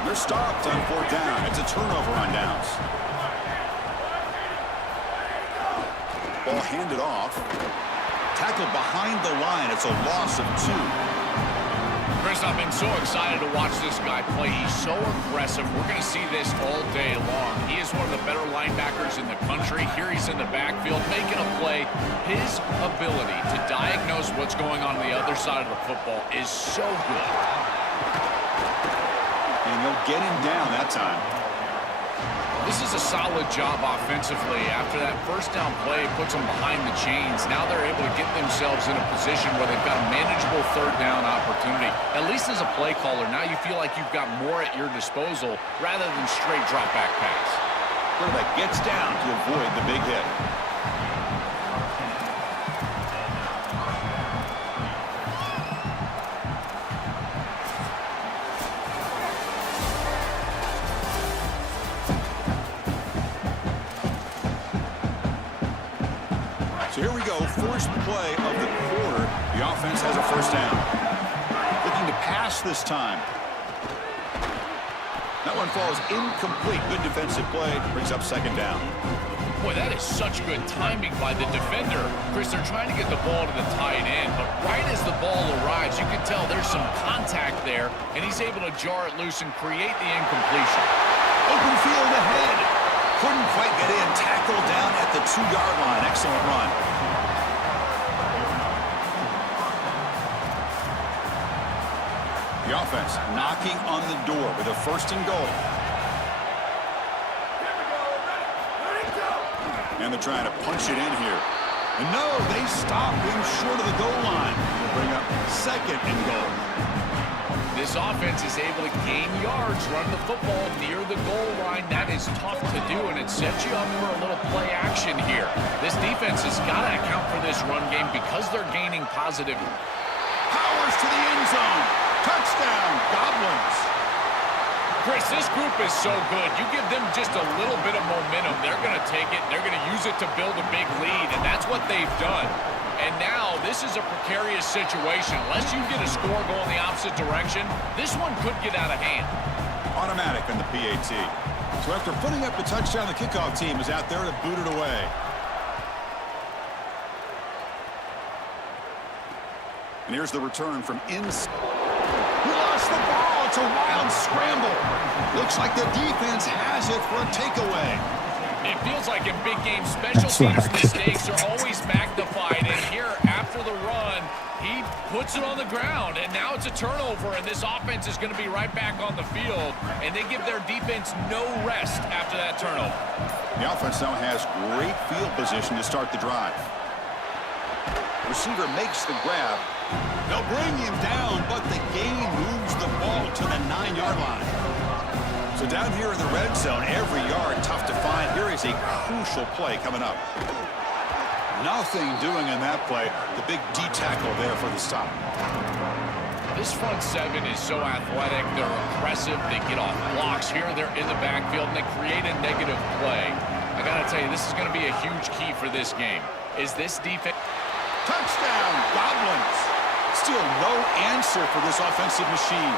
They're stopped on 4th down. It's a turnover on downs. Ball handed off. Tackled behind the line. It's a loss of 2. Chris, I've been so excited to watch this guy play. He's so aggressive. We're going to see this all day long. He is one of the better linebackers in the country. Here he's in the backfield making a play. His ability to diagnose what's going on the other side of the football is so good. And they'll get him down that time. This is a solid job offensively. After that first down play, it puts them behind the chains. Now they're able to get themselves in a position where they've got a manageable 3rd down opportunity. At least as a play caller, now you feel like you've got more at your disposal rather than straight drop back pass. Quarterback gets down to avoid the big hit. So here we go, first play of the quarter. The offense has a first down. Looking to pass this time. That one falls incomplete. Good defensive play. Brings up second down. Boy, that is such good timing by the defender. Chris, they're trying to get the ball to the tight end, but right as the ball arrives, you can tell there's some contact there, and he's able to jar it loose and create the incompletion. Open field ahead. Couldn't quite get in. Tackled down at the 2-yard line. Excellent run. The offense knocking on the door with a first and goal. And they're trying to punch it in here. And no, they stop him short of the goal line. They'll bring up second and goal. This offense is able to gain yards, run the football near the goal line. That is tough to do, and it sets you up for a little play action here. This defense has got to account for this run game because they're gaining positive. Powers to the end zone. Touchdown, Goblins. Chris, this group is so good. You give them just a little bit of momentum, they're going to take it, they're going to use it to build a big lead, and that's what they've done. And now this is a precarious situation. Unless you get a score going the opposite direction, this one could get out of hand. Automatic on the PAT. So after putting up the touchdown, the kickoff team is out there to boot it away. And here's the return from inside. He lost the ball. It's a wild scramble. Looks like the defense has it for a takeaway. It feels like in big game special teams mistakes are always magnified. And here, after the run, he puts it on the ground. And now it's a turnover, and this offense is going to be right back on the field. And they give their defense no rest after that turnover. The offense now has great field position to start the drive. Receiver makes the grab. They'll bring him down, but the gain moves the ball to the 9-yard line. So down here in the red zone, every yard tough to find. Here is a crucial play coming up. Nothing doing in that play. The big D tackle there for the stop. This front seven is so athletic. They're aggressive. They get off blocks. Here they're in the backfield, and they create a negative play. I got to tell you, this is going to be a huge key for this game. Is this defense... Touchdown, Goblins. Still no answer for this offensive machine.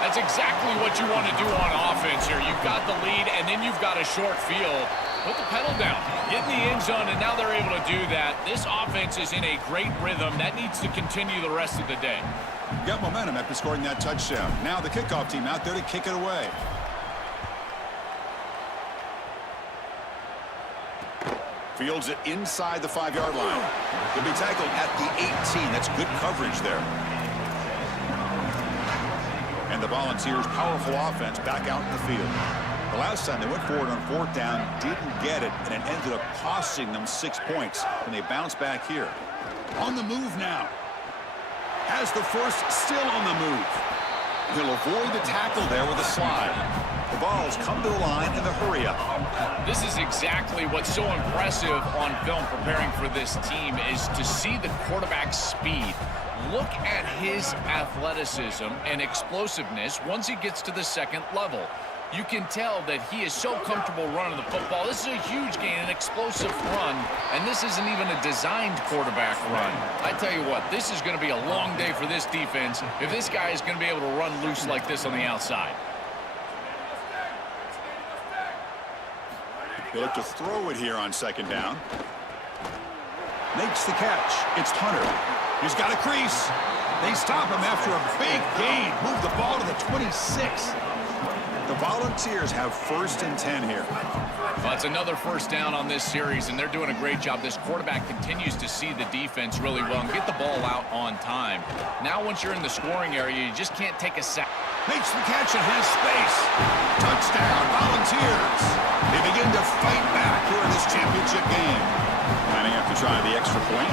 That's exactly what you want to do on offense here. You've got the lead, and then you've got a short field. Put the pedal down. Get in the end zone, and now they're able to do that. This offense is in a great rhythm. That needs to continue the rest of the day. Got momentum after scoring that touchdown. Now the kickoff team out there to kick it away. Fields it inside the 5-yard line. He'll be tackled at the 18. That's good coverage there. And the Volunteers' powerful offense back out in the field. The last time they went forward on 4th down, didn't get it, and it ended up costing them 6 points. And they bounce back here. On the move now. Has the first, still on the move. He'll avoid the tackle there with a slide. The balls come to the line in the hurry-up. This is exactly what's so impressive on film preparing for this team is to see the quarterback's speed. Look at his athleticism and explosiveness once he gets to the second level. You can tell that he is so comfortable running the football. This is a huge gain, an explosive run, and this isn't even a designed quarterback run. I tell you what, this is going to be a long day for this defense if this guy is going to be able to run loose like this on the outside. They look to throw it here on 2nd down. Makes the catch. It's Hunter. He's got a crease. They stop him after a big gain. Move the ball to the 26. The Volunteers have 1st and 10 here. Well, it's another first down on this series, and they're doing a great job. This quarterback continues to see the defense really well and get the ball out on time. Now, once you're in the scoring area, you just can't take a sack. Makes the catch and has space. Touchdown, Volunteers. They begin to fight back here in this championship game. Planning up to try the extra point.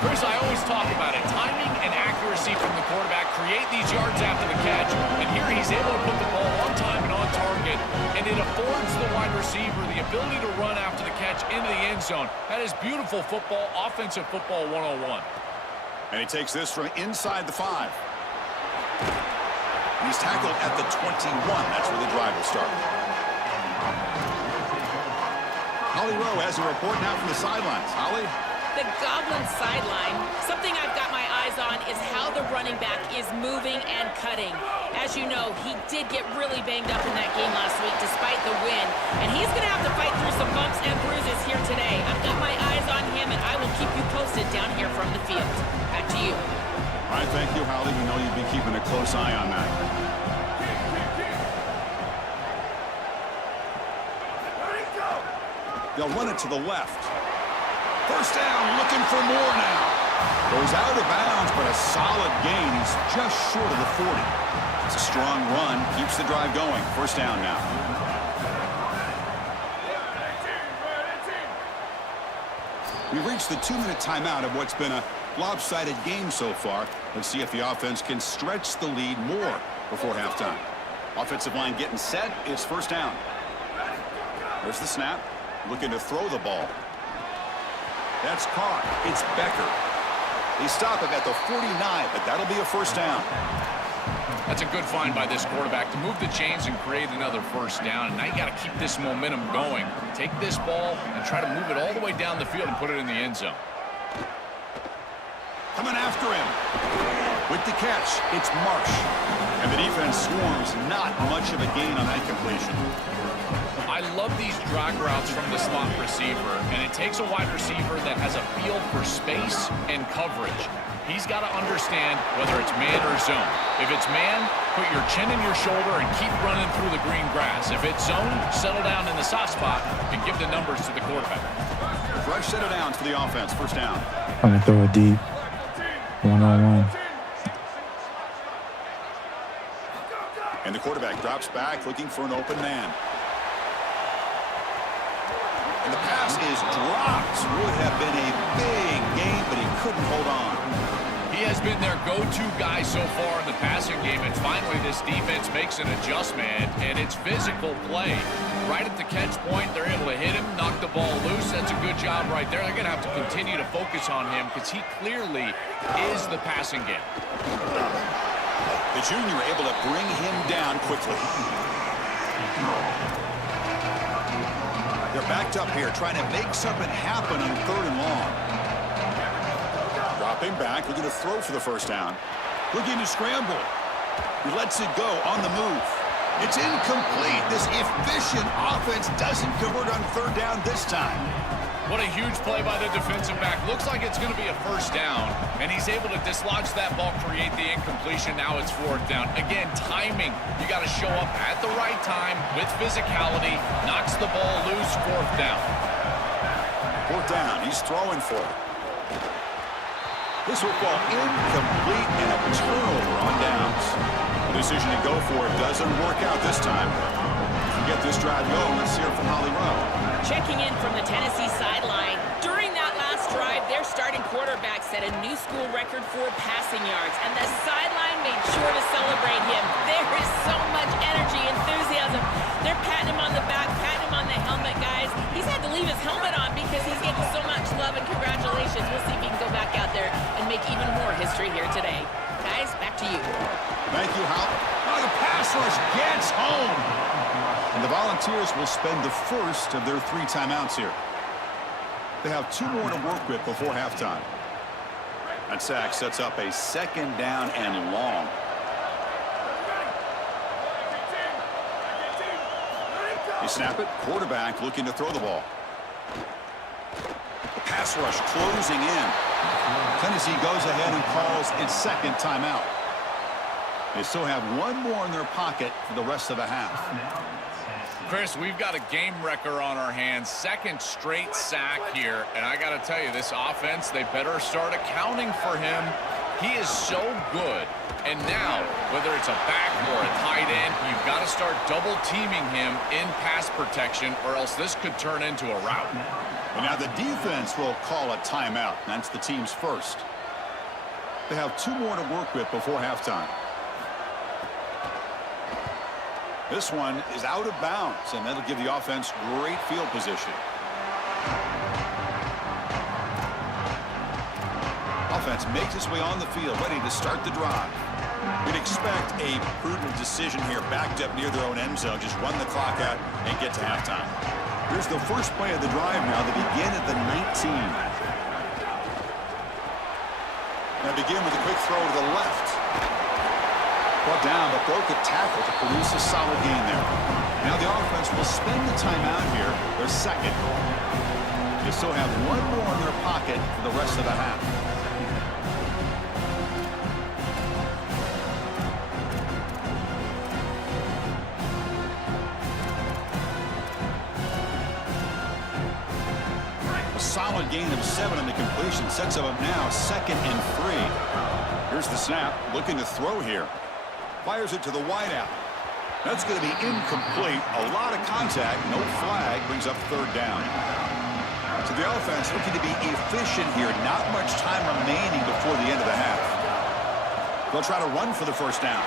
Chris, I always talk about it. Timing and accuracy from the quarterback create these yards after the catch. And here he's able to put the ball on time and on target. And it affords zone. That is beautiful football, offensive football 101. And he takes this from inside the 5. He's tackled at the 21. That's where the drive will start. Holly Rowe has a report now from the sidelines. Holly? The Goblins sideline. Something I've got my eyes on is how the running back is moving and cutting. As you know, he did get really banged up in that game last week despite the win. And he's going to have to fight through some bumps and bruises here today. I've got my eyes on him, and I will keep you posted down here from the field. Back to you. All right, thank you, Holly. We know you'll be keeping a close eye on that. They'll run it to the left. First down, looking for more now. Goes out of bounds, but a solid gain. He's just short of the 40. It's a strong run, keeps the drive going. First down now. We've reached the 2-minute timeout of what's been a lopsided game so far. Let's see if the offense can stretch the lead more before halftime. Offensive line getting set. It's first down. There's the snap. Looking to throw the ball. That's caught. It's Becker. They stop him at the 49, but that'll be a first down. That's a good find by this quarterback to move the chains and create another first down. And now you got to keep this momentum going. Take this ball and try to move it all the way down the field and put it in the end zone. Coming after him. With the catch, it's Marsh. And the defense swarms. Not much of a gain on that completion. I love these drag routes from the slot receiver, and it takes a wide receiver that has a feel for space and coverage. He's got to understand whether it's man or zone. If it's man, put your chin in your shoulder and keep running through the green grass. If it's zone, settle down in the soft spot and give the numbers to the quarterback. Fresh set of downs for the offense. First down. I'm going to throw it deep. 1-on-1. And the quarterback drops back looking for an open man. And the pass is dropped. Would have been a big game, but he couldn't hold on. He has been their go-to guy so far in the passing game, and finally this defense makes an adjustment, and it's physical play. Right at the catch point, they're able to hit him, knock the ball loose. That's a good job right there. They're going to have to continue to focus on him because he clearly is the passing game. The junior able to bring him down quickly. They're backed up here, trying to make something happen on 3rd and long. Dropping back, looking to throw for the first down. Looking to scramble. He lets it go on the move. It's incomplete. This efficient offense doesn't convert on 3rd down this time. What a huge play by the defensive back. Looks like it's going to be a first down, and he's able to dislodge that ball, create the incompletion. Now it's 4th down. Again, timing. You got to show up at the right time with physicality. Knocks the ball loose, 4th down. 4th down. He's throwing for it. This will fall incomplete and a turnover on downs. The decision to go for it doesn't work out this time. To get this drive going, let's hear from Holly Rowe. Checking in from the Tennessee sideline. During that last drive, their starting quarterback set a new school record for passing yards, and the sideline made sure to celebrate him. There is so much energy, enthusiasm. They're patting him on the back, patting him on the helmet, guys. He's had to leave his helmet on because he's getting so much love and congratulations. We'll see if he can go back out there and make even more history here today. Guys, back to you. Thank you, Hal. Oh, the pass rush gets home. And the Volunteers will spend the first of their 3 timeouts here. They have 2 more to work with before halftime. That sack sets up a 2nd down and long. You snap it. Quarterback looking to throw the ball. The pass rush closing in. Tennessee goes ahead and calls its 2nd timeout. They still have 1 more in their pocket for the rest of the half. Chris, we've got a game wrecker on our hands. 2nd straight sack here. And I got to tell you, this offense, they better start accounting for him. He is so good. And now, whether it's a back or a tight end, you've got to start double-teaming him in pass protection, or else this could turn into a rout. And now the defense will call a timeout. That's the team's first. They have 2 more to work with before halftime. This one is out of bounds, and that'll give the offense great field position. offense makes its way on the field, ready to start the drive. We'd expect a prudent decision here, backed up near their own end zone. Just run the clock out and get to halftime. Here's the first play of the drive now. They begin at the 19. Now begin with a quick throw to the left. Brought down, but broke a tackle to produce a solid gain there. Now the offense will spend the timeout here, their second. They still have one more in their pocket for the rest of the half. A solid gain of 7 on the completion sets them up now 2nd and 3. Here's the snap, looking to throw here. Fires it to the wideout. That's going to be incomplete. A lot of contact, no flag, brings up 3rd down. So the offense looking to be efficient here. Not much time remaining before the end of the half. They'll try to run for the first down.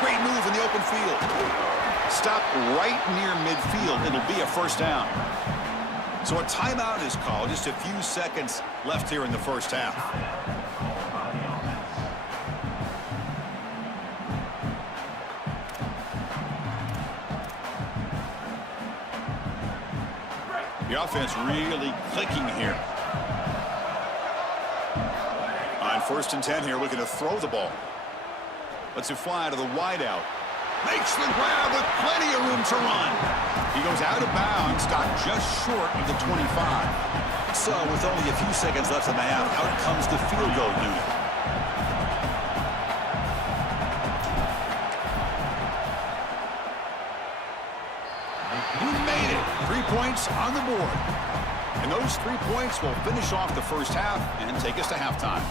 Great move in the open field. Stop right near midfield. It'll be a first down. So a timeout is called. Just a few seconds left here in the first half. The offense really clicking here. On 1st and 10 here, looking to throw the ball. Lets it fly to the wideout. Makes the grab with plenty of room to run. He goes out of bounds, stopped just short of the 25. So with only a few seconds left in the half, out comes the field goal unit. He made it. 3 points on the board. And those 3 points will finish off the first half and take us to halftime.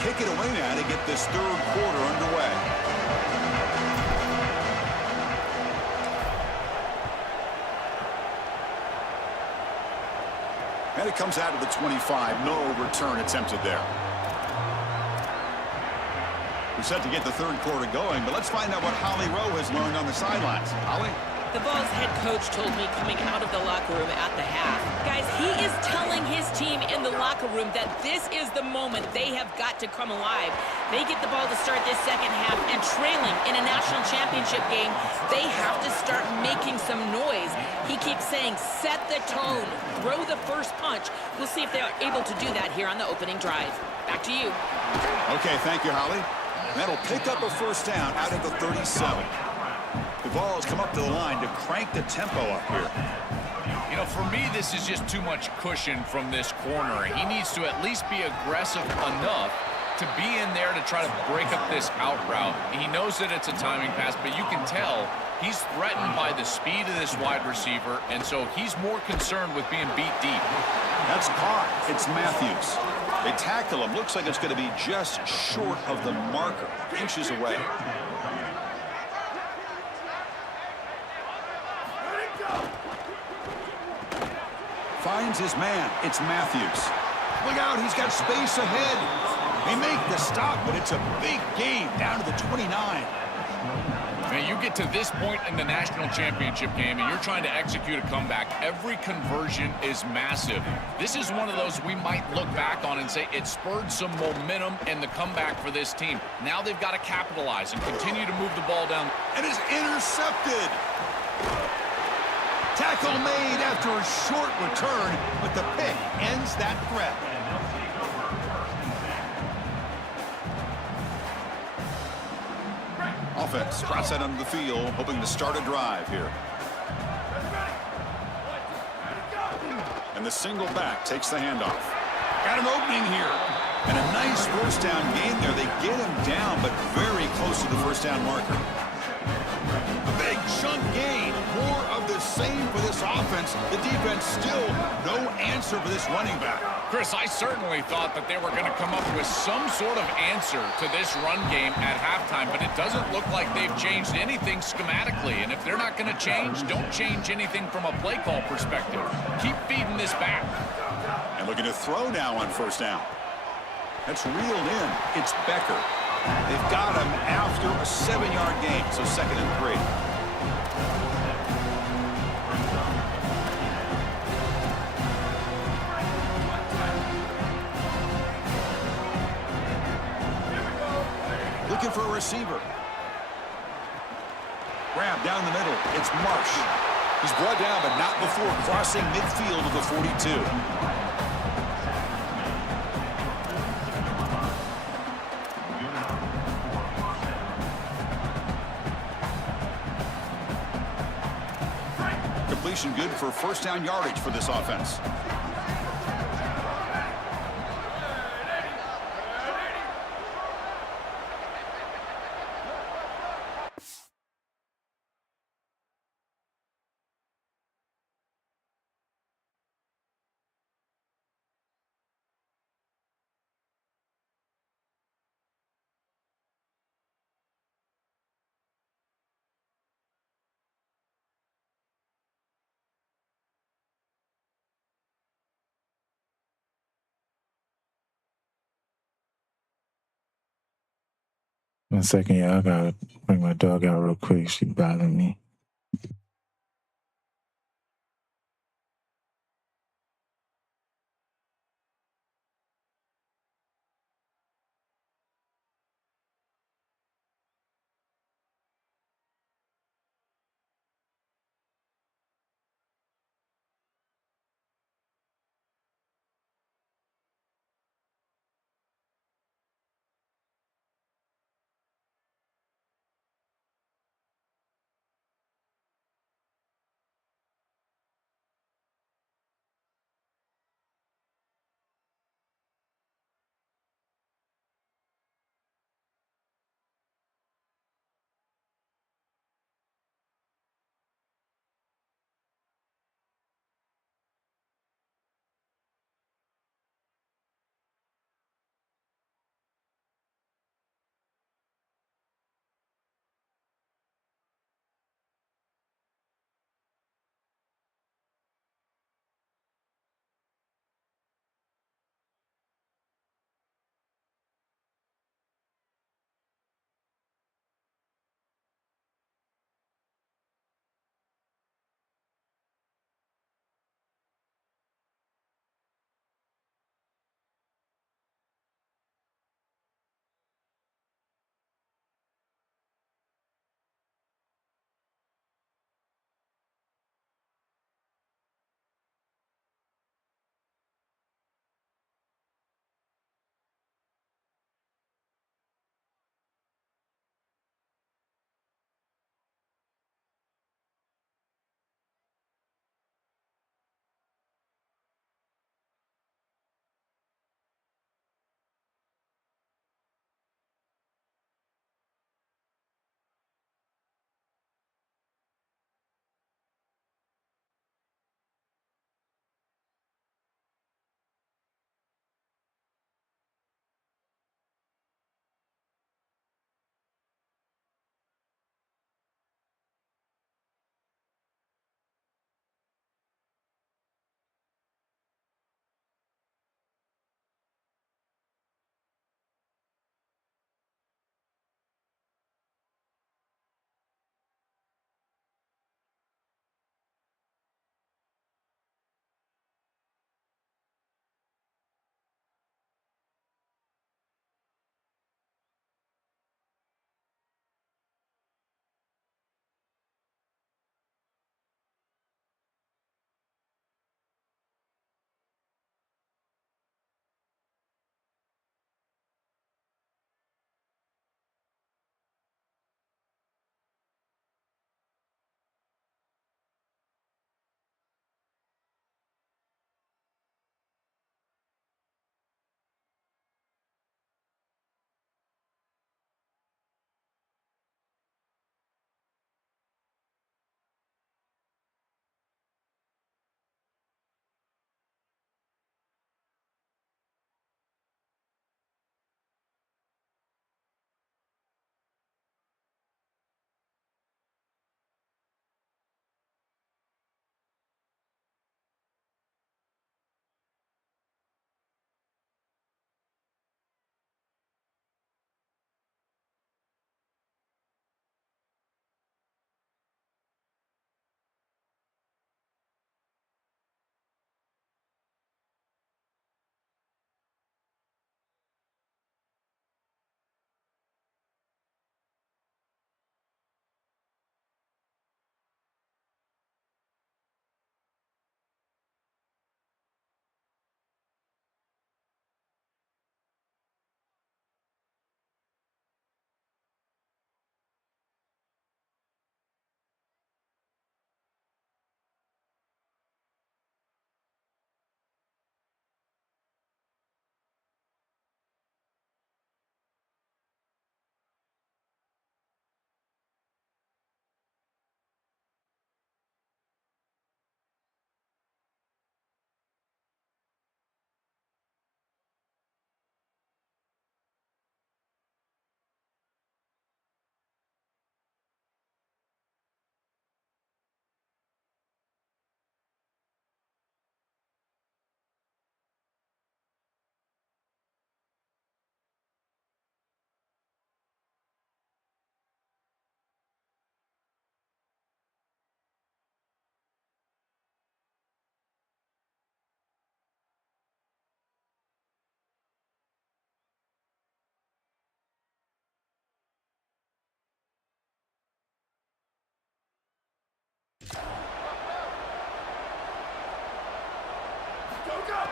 Kick it away now to get this 3rd quarter underway. And it comes out of the 25. No return attempted there. We're set to get the 3rd quarter going, but let's find out what Holly Rowe has learned on the sidelines. Holly? The Vols head coach told me coming out of the locker room at the half. Guys, he is telling his team in the locker room that this is the moment they have got to come alive. They get the ball to start this second half, and trailing in a national championship game, they have to start making some noise. He keeps saying, set the tone, throw the first punch. We'll see if they are able to do that here on the opening drive. Back to you. Okay, thank you, Holly. That'll pick up a first down out of the 37. The Vols come up to the line to crank the tempo up here. You know, for me, this is just too much cushion from this corner. He needs to at least be aggressive enough to be in there to try to break up this out route. He knows that it's a timing pass, but you can tell he's threatened by the speed of this wide receiver, and so he's more concerned with being beat deep. That's caught. It's Matthews. They tackle him. Looks like it's going to be just short of the marker, inches away. Finds his man. It's Matthews. Look out, he's got space ahead. They make the stop, but it's a big gain down to the 29. Man, you get to this point in the national championship game and you're trying to execute a comeback. Every conversion is massive. This is one of those we might look back on and say it spurred some momentum in the comeback for this team. Now they've got to capitalize and continue to move the ball down. And is intercepted. Tackle made after a short return, but the pick ends that threat. Offense cross that onto the field, hoping to start a drive here. And the single back takes the handoff. Got an opening here. And a nice first down gain there. They get him down, but very close to the first down marker. A big chunk gain. More of the same for this offense. The defense still no answer for this running back. Chris, I certainly thought that they were going to come up with some sort of answer to this run game at halftime, but it doesn't look like they've changed anything schematically. And if they're not going to change, don't change anything from a play call perspective. Keep feeding this back. And looking to throw now on first down. That's reeled in. It's Becker. They've got him after a 7-yard gain, so 2nd and 3. Looking for a receiver. Grab down the middle. It's Marsh. He's brought down, but not before crossing midfield of the 42. Completion good for first down yardage for this offense. One second, yeah, I gotta bring my dog out real quick. She bothering me.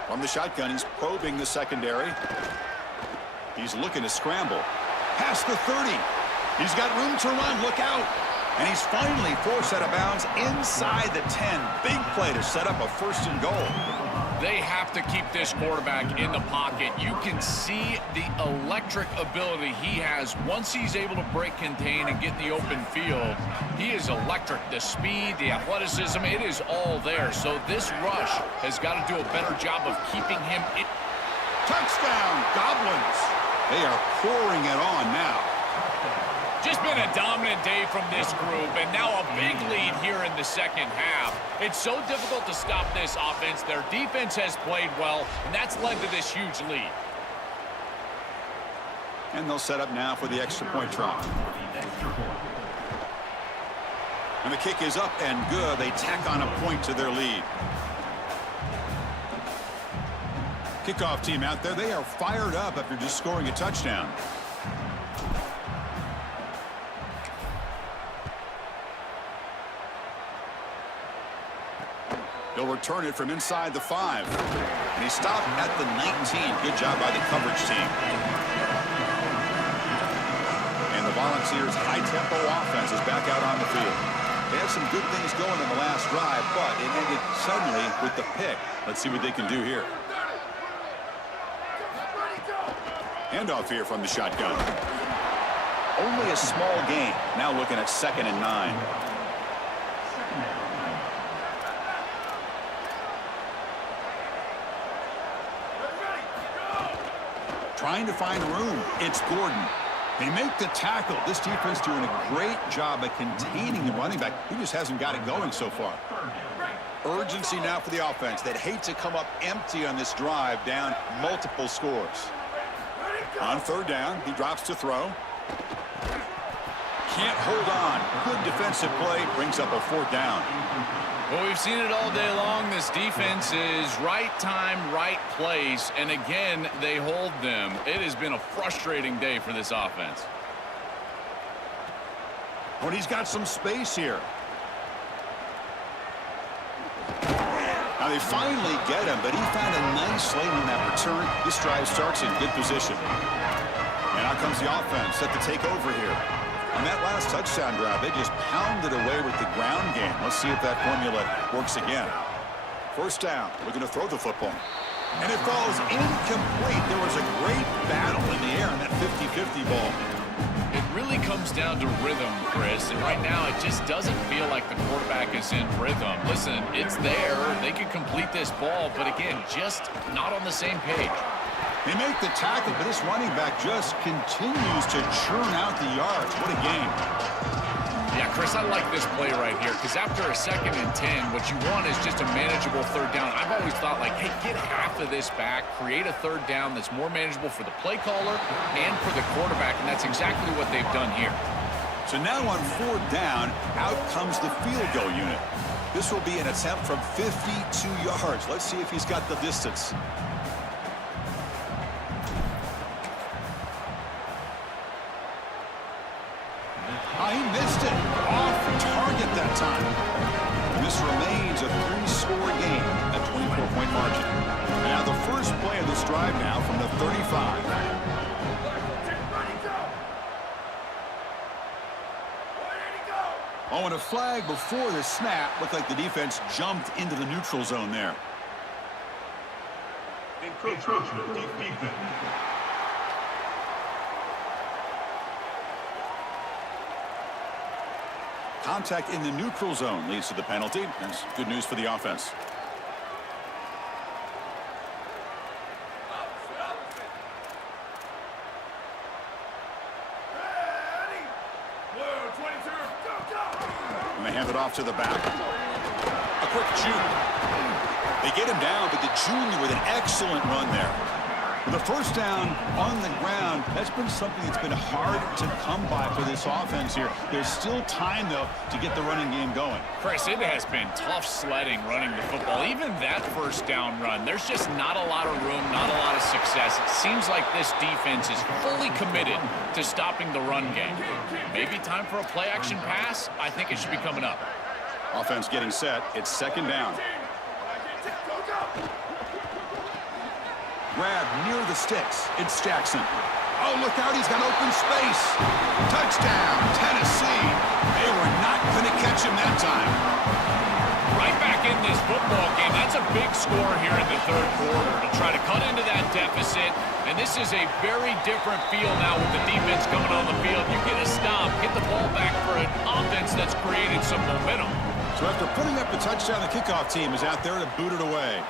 From the shotgun, he's probing the secondary. He's looking to scramble. Past the 30. He's got room to run. Look out. And he's finally forced out of bounds inside the 10. Big play to set up a 1st and goal. They have to keep this quarterback in the pocket. You can see the electric ability he has once he's able to break contain and get in the open field. He is electric. The speed, the athleticism, it is all there. So this rush has got to do a better job of keeping him in. Touchdown, Goblins. They are pouring it on now. Just been a dominant day from this group, and now a big lead here in the second half. It's so difficult to stop this offense. Their defense has played well, and that's led to this huge lead. And they'll set up now for the extra point try. And the kick is up and good. They tack on a point to their lead. Kickoff team out there, they are fired up after just scoring a touchdown. He'll return it from inside the 5. And he stopped at the 19. Good job by the coverage team. And the Volunteers' high-tempo offense is back out on the field. They had some good things going in the last drive, but it ended suddenly with the pick. Let's see what they can do here. Handoff here from the shotgun. Only a small gain. Now looking at 2nd and 9. Trying to find room. It's Gordon. They make the tackle. This defense doing a great job at containing the running back. He just hasn't got it going so far. Urgency now for the offense. They'd hate to come up empty on this drive, down multiple scores. On 3rd down, he drops to throw. Can't hold on. Good defensive play. Brings up a 4th down. Well, we've seen it all day long. This defense is right time, right place, and again, they hold them. It has been a frustrating day for this offense. But he's got some space here. Now they finally get him, but he found a nice lane on that return. This drive starts in good position. And out comes the offense set to take over here. On that last touchdown drive, they just pounded away with the ground game. Let's see if that formula works again. 1st down. Looking to throw the football. And it falls incomplete. There was a great battle in the air on that 50-50 ball. It really comes down to rhythm, Chris, and right now it just doesn't feel like the quarterback is in rhythm. Listen, it's there. They could complete this ball, but again, just not on the same page. They make the tackle, but this running back just continues to churn out the yards. What a game. Yeah, Chris, I like this play right here because after a 2nd and 10, what you want is just a manageable 3rd down. I've always thought, like, hey, get half of this back, create a 3rd down that's more manageable for the play caller and for the quarterback, and that's exactly what they've done here. So now on 4th down, out comes the field goal unit. This will be an attempt from 52 yards. Let's see if he's got the distance. He missed it. Off target that time. And this remains a 3-score game, a 24-point margin. And now the first play of this drive now from the 35. Oh, and a flag before the snap. Looked like the defense jumped into the neutral zone there. Encroachment, deep defense. Contact in the neutral zone leads to the penalty. That's good news for the offense. And they hand it off to the back. A quick juke. They get him down, but the junior with an excellent run there. With a 1st down on the ground, that's been something that's been hard to come by for this offense here. There's still time, though, to get the running game going. Chris, it has been tough sledding running the football. Even that 1st down run, there's just not a lot of room, not a lot of success. It seems like this defense is fully committed to stopping the run game. Maybe time for a play-action pass? I think it should be coming up. Offense getting set. It's 2nd down. grab near the sticks. It's Jackson. Oh, look out, he's got open space. Touchdown, Tennessee. They were not going to catch him that time. Right back in this football game. That's a big score here in the third quarter to try to cut into that deficit. And this is a very different feel now with the defense coming on the field. You get a stop, get the ball back for an offense that's created some momentum. So after putting up the touchdown, the kickoff team is out there to boot it away.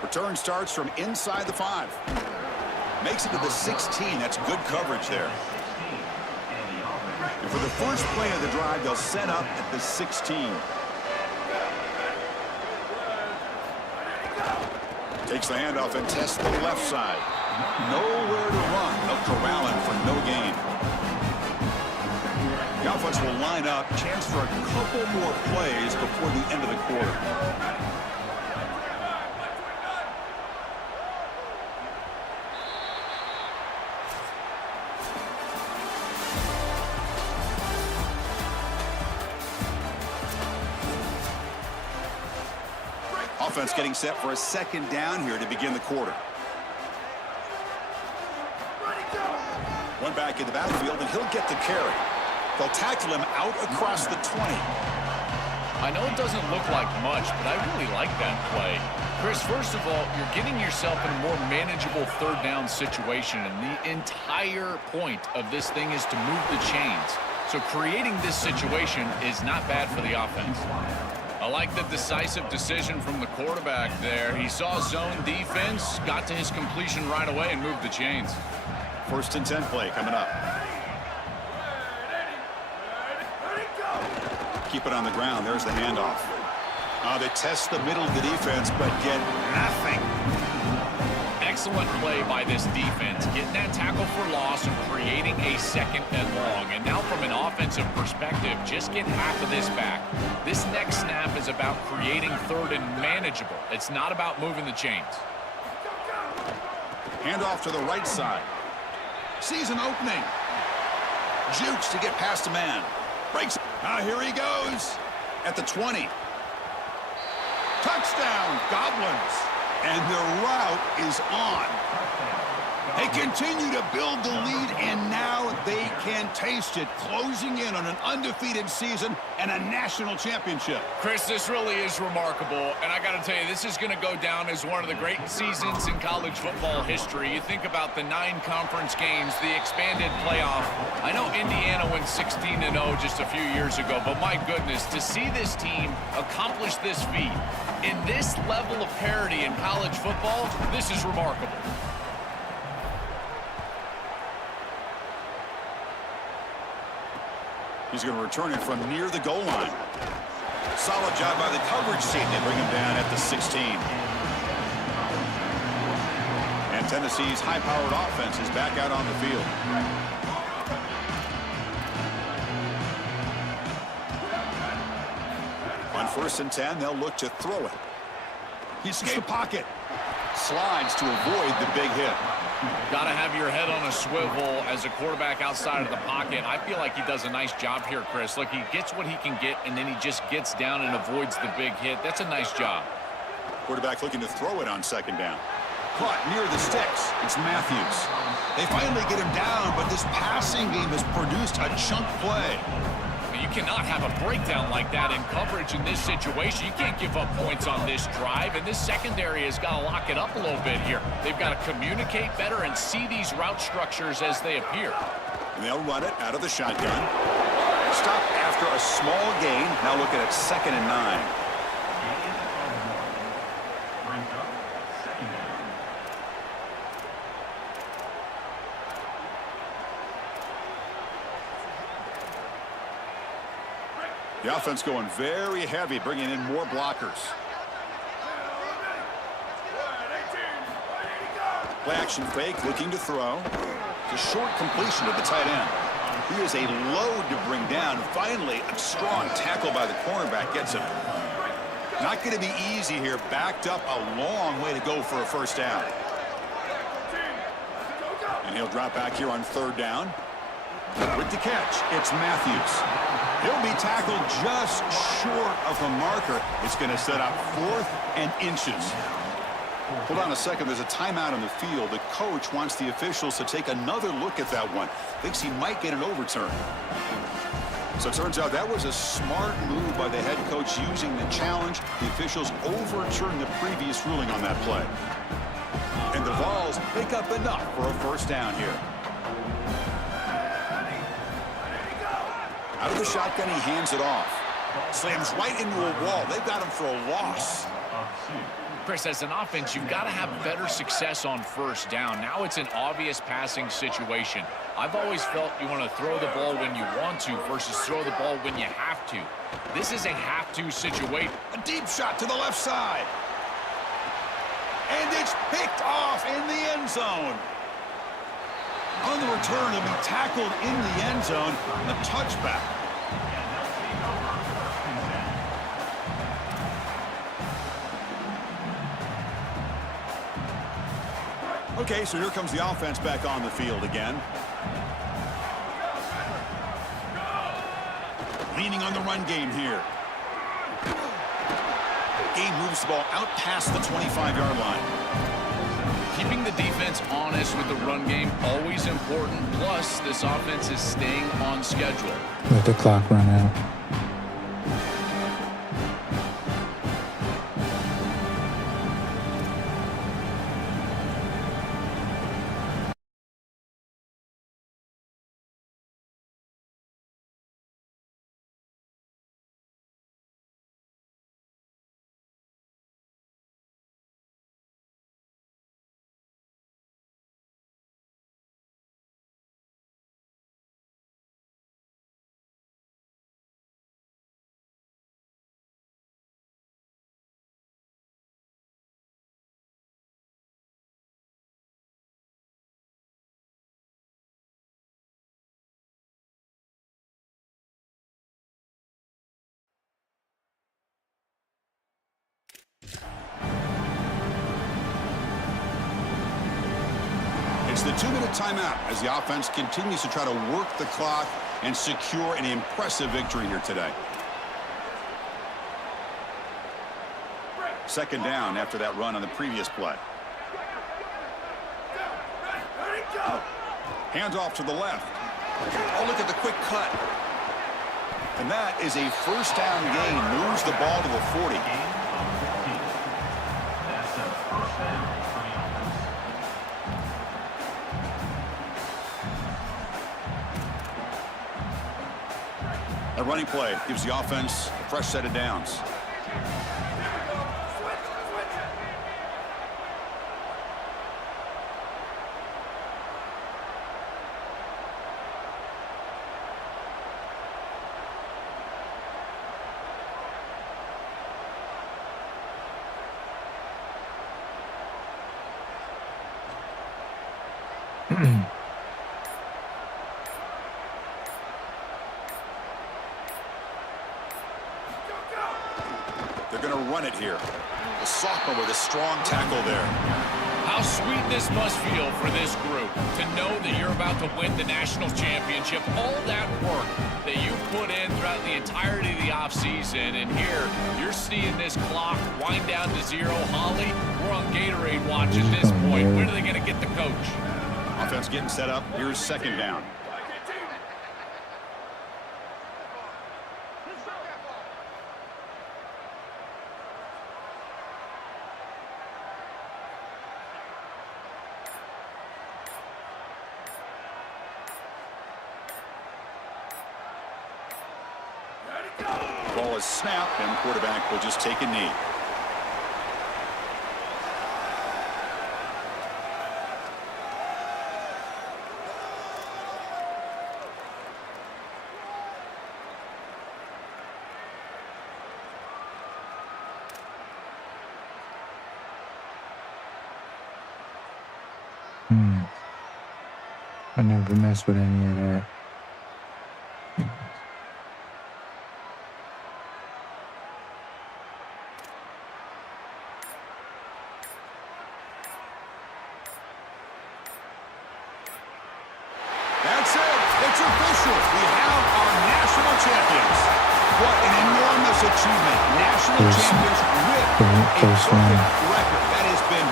Return starts from inside the 5. Makes it to the 16. That's good coverage there. And for the first play of the drive, they'll set up at the 16. Takes the handoff and tests the left side. Nowhere to run. They'll corral him for no gain. The offense will line up. Chance for a couple more plays before the end of the quarter. Offense getting set for a second down here to begin the quarter. One back in the backfield, and he'll get the carry. They'll tackle him out across the 20. I know it doesn't look like much, but I really like that play. Chris, first of all, you're getting yourself in a more manageable third down situation, and the entire point of this thing is to move the chains. So creating this situation is not bad for the offense. I like the decisive decision from the quarterback there. He saw zone defense, got to his completion right away, and moved the chains. 1st and 10 play coming up. Keep it on the ground. There's the handoff. They test the middle of the defense, but get nothing. Excellent play by this defense, getting that tackle for loss and creating a 2nd and long. And now from an offensive perspective, just get half of this back. This next snap is about creating 3rd and manageable. It's not about moving the chains. Handoff to the right side. Sees an opening. Jukes to get past a man. Breaks. Here he goes. At the 20. Touchdown, Goblins. And their route is on. They continue to build the lead, and now they can taste it, closing in on an undefeated season and a national championship. Chris, this really is remarkable, and I got to tell you, this is going to go down as one of the great seasons in college football history. You think about the 9 conference games, the expanded playoff. I know Indiana went 16-0 just a few years ago, but my goodness, to see this team accomplish this feat in this level of parity in college football, this is remarkable. He's going to return it from near the goal line. Solid job by the coverage team. They bring him down at the 16. And Tennessee's high-powered offense is back out on the field. On 1st and 10, they'll look to throw it. He escapes the pocket. Slides to avoid the big hit. Got to have your head on a swivel as a quarterback outside of the pocket. I feel like he does a nice job here, Chris. Look, he gets what he can get, and then he just gets down and avoids the big hit. That's a nice job. Quarterback looking to throw it on 2nd down. Caught near the sticks. It's Matthews. They finally get him down, but this passing game has produced a chunk play. You cannot have a breakdown like that in coverage in this situation. You can't give up points on this drive, and this secondary has got to lock it up a little bit here. They've got to communicate better and see these route structures as they appear. And they'll run it out of the shotgun. Stop after a small gain. Now looking at 2nd and 9. The offense going very heavy, bringing in more blockers. Play action fake, looking to throw. It's a short completion to the tight end. He is a load to bring down. Finally, a strong tackle by the cornerback gets him. Not going to be easy here. Backed up a long way to go for a 1st down. And he'll drop back here on 3rd down. With the catch, it's Matthews. He'll be tackled just short of the marker. It's going to set up 4th and inches. Hold on a second. There's a timeout on the field. The coach wants the officials to take another look at that one. Thinks he might get an overturn. So it turns out that was a smart move by the head coach using the challenge. The officials overturned the previous ruling on that play. And the Vols pick up enough for a first down here. Out of the shotgun, he hands it off. Slams right into a wall. They've got him for a loss. Chris, as an offense, you've got to have better success on first down. Now it's an obvious passing situation. I've always felt you want to throw the ball when you want to versus throw the ball when you have to. This is a have-to situation. A deep shot to the left side. And it's picked off in the end zone. On the return, he'll be tackled in the end zone. A touchback. Okay, so here comes the offense back on the field again. Leaning on the run game here. Game moves the ball out past the 25-yard line. Keeping the defense honest with the run game, always important. Plus, this offense is staying on schedule. Let the clock run out. It's the 2-minute timeout as the offense continues to try to work the clock and secure an impressive victory here today. Second down after that run on the previous play. Hands off to the left. Oh, look at the quick cut. And that is a first down gain. Moves the ball to the 40. A running play gives the offense a fresh set of downs. They're going to run it here. The sophomore with a strong tackle there. How sweet this must feel for this group to know that you're about to win the national championship. All that work that you put in throughout the entirety of the offseason, and here you're seeing this clock wind down to zero. Holly, we're on Gatorade watch at this point. When are they going to get the coach? Offense getting set up. Here's second down. Ball is snapped, and the quarterback will just take a knee. I never mess with any of that. That's it. It's official. We have our national champions. What an enormous achievement. National champions with a perfect record. That has been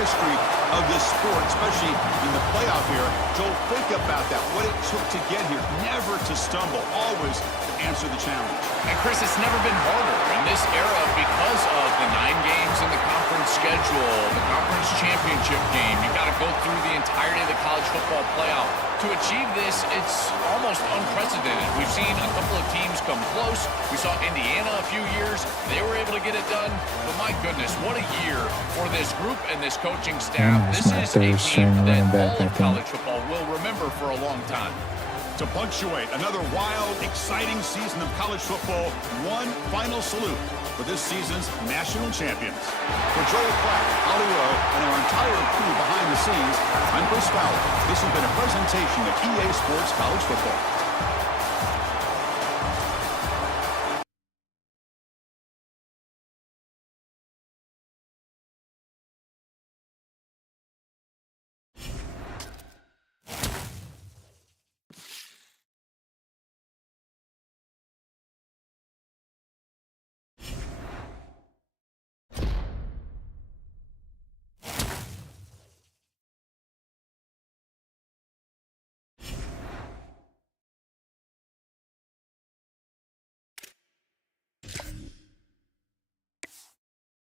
history of this sport, especially in the playoff era. Joel, think about that, what it took to get here. Never to stumble, always to answer the challenge. And Chris, it's never been harder in this era because of the 9 games in the conference schedule, the conference championship game. You've got to go through the entirety of the college football playoff. To achieve this, it's almost unprecedented. We've seen a couple of teams come close. We saw Indiana a few years. They were able to get it done. But my goodness, what a year for this group and this coaching staff. That's my This is third a string team running that back, all I of think. college football will remember for a long time. To punctuate another wild, exciting season of college football, one final salute for this season's national champions. For Joel Pratt, Ollie Rowe, and our entire crew behind the scenes, I'm Chris Fowler. This has been a presentation of EA Sports College Football.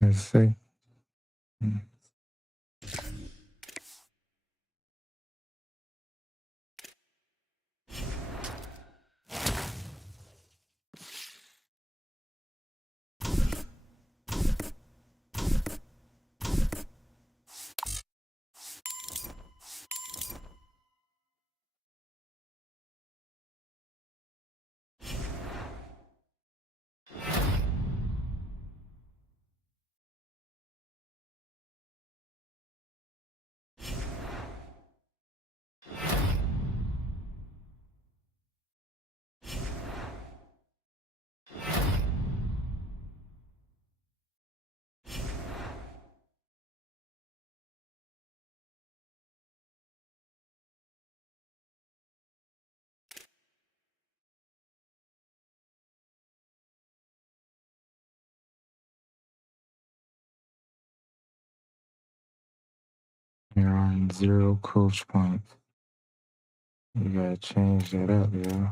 Let's see. You're on 0 coach points. You gotta change that up, yo.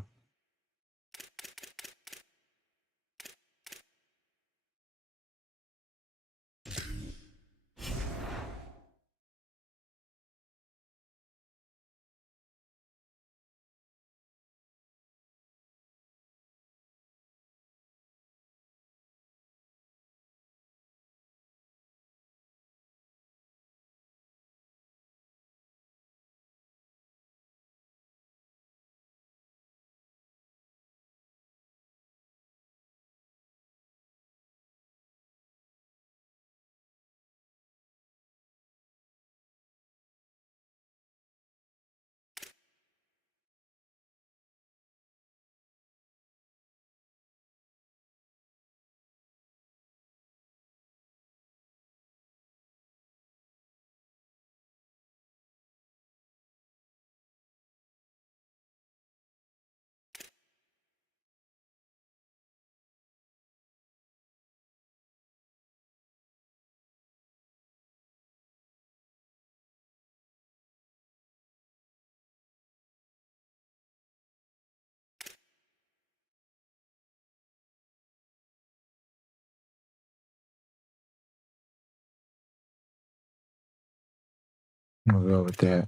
We'll go with that.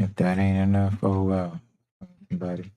If that ain't enough, oh well, buddy.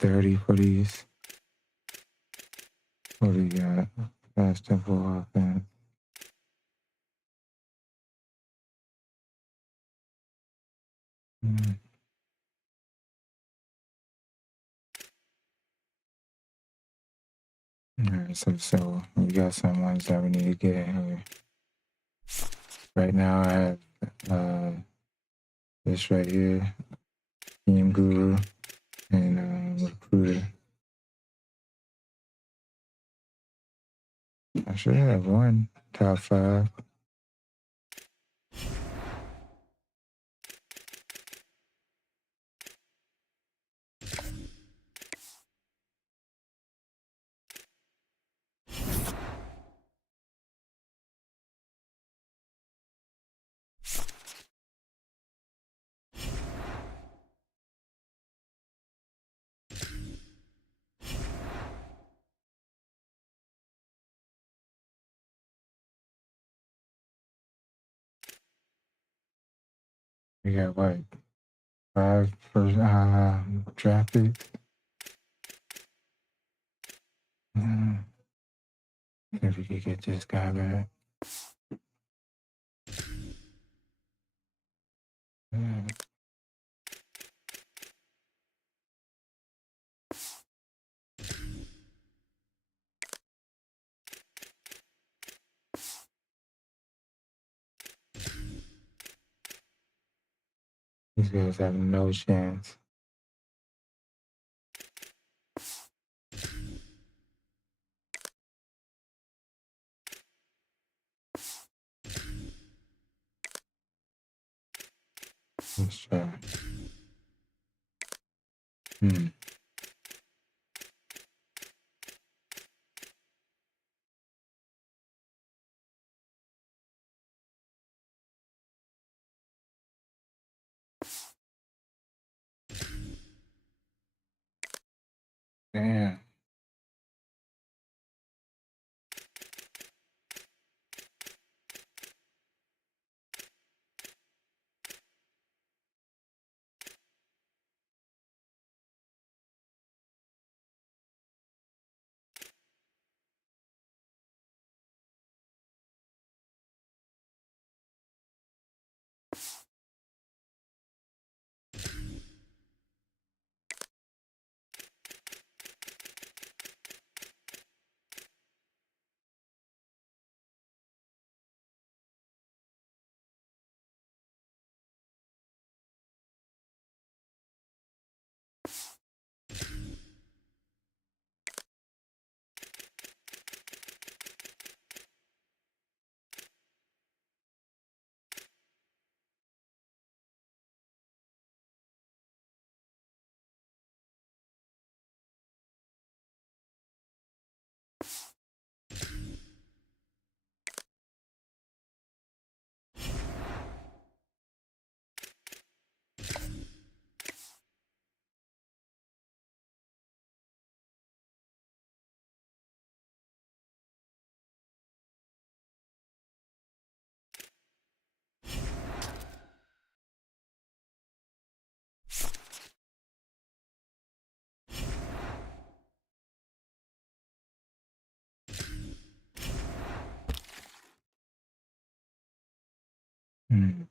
30 for these. What do you got? Fast tempo offense. Mm. All right, so we got some ones that we need to get in here. Right now, I have this right here, Team Guru and Recruiter. I should have one top 5. We got what? 5 first draft picks. If we could get this guy back. These guys have no chance. Let's try. Damn. Mm.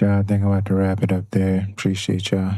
Y'all, I think I'm about to wrap it up there. Appreciate y'all.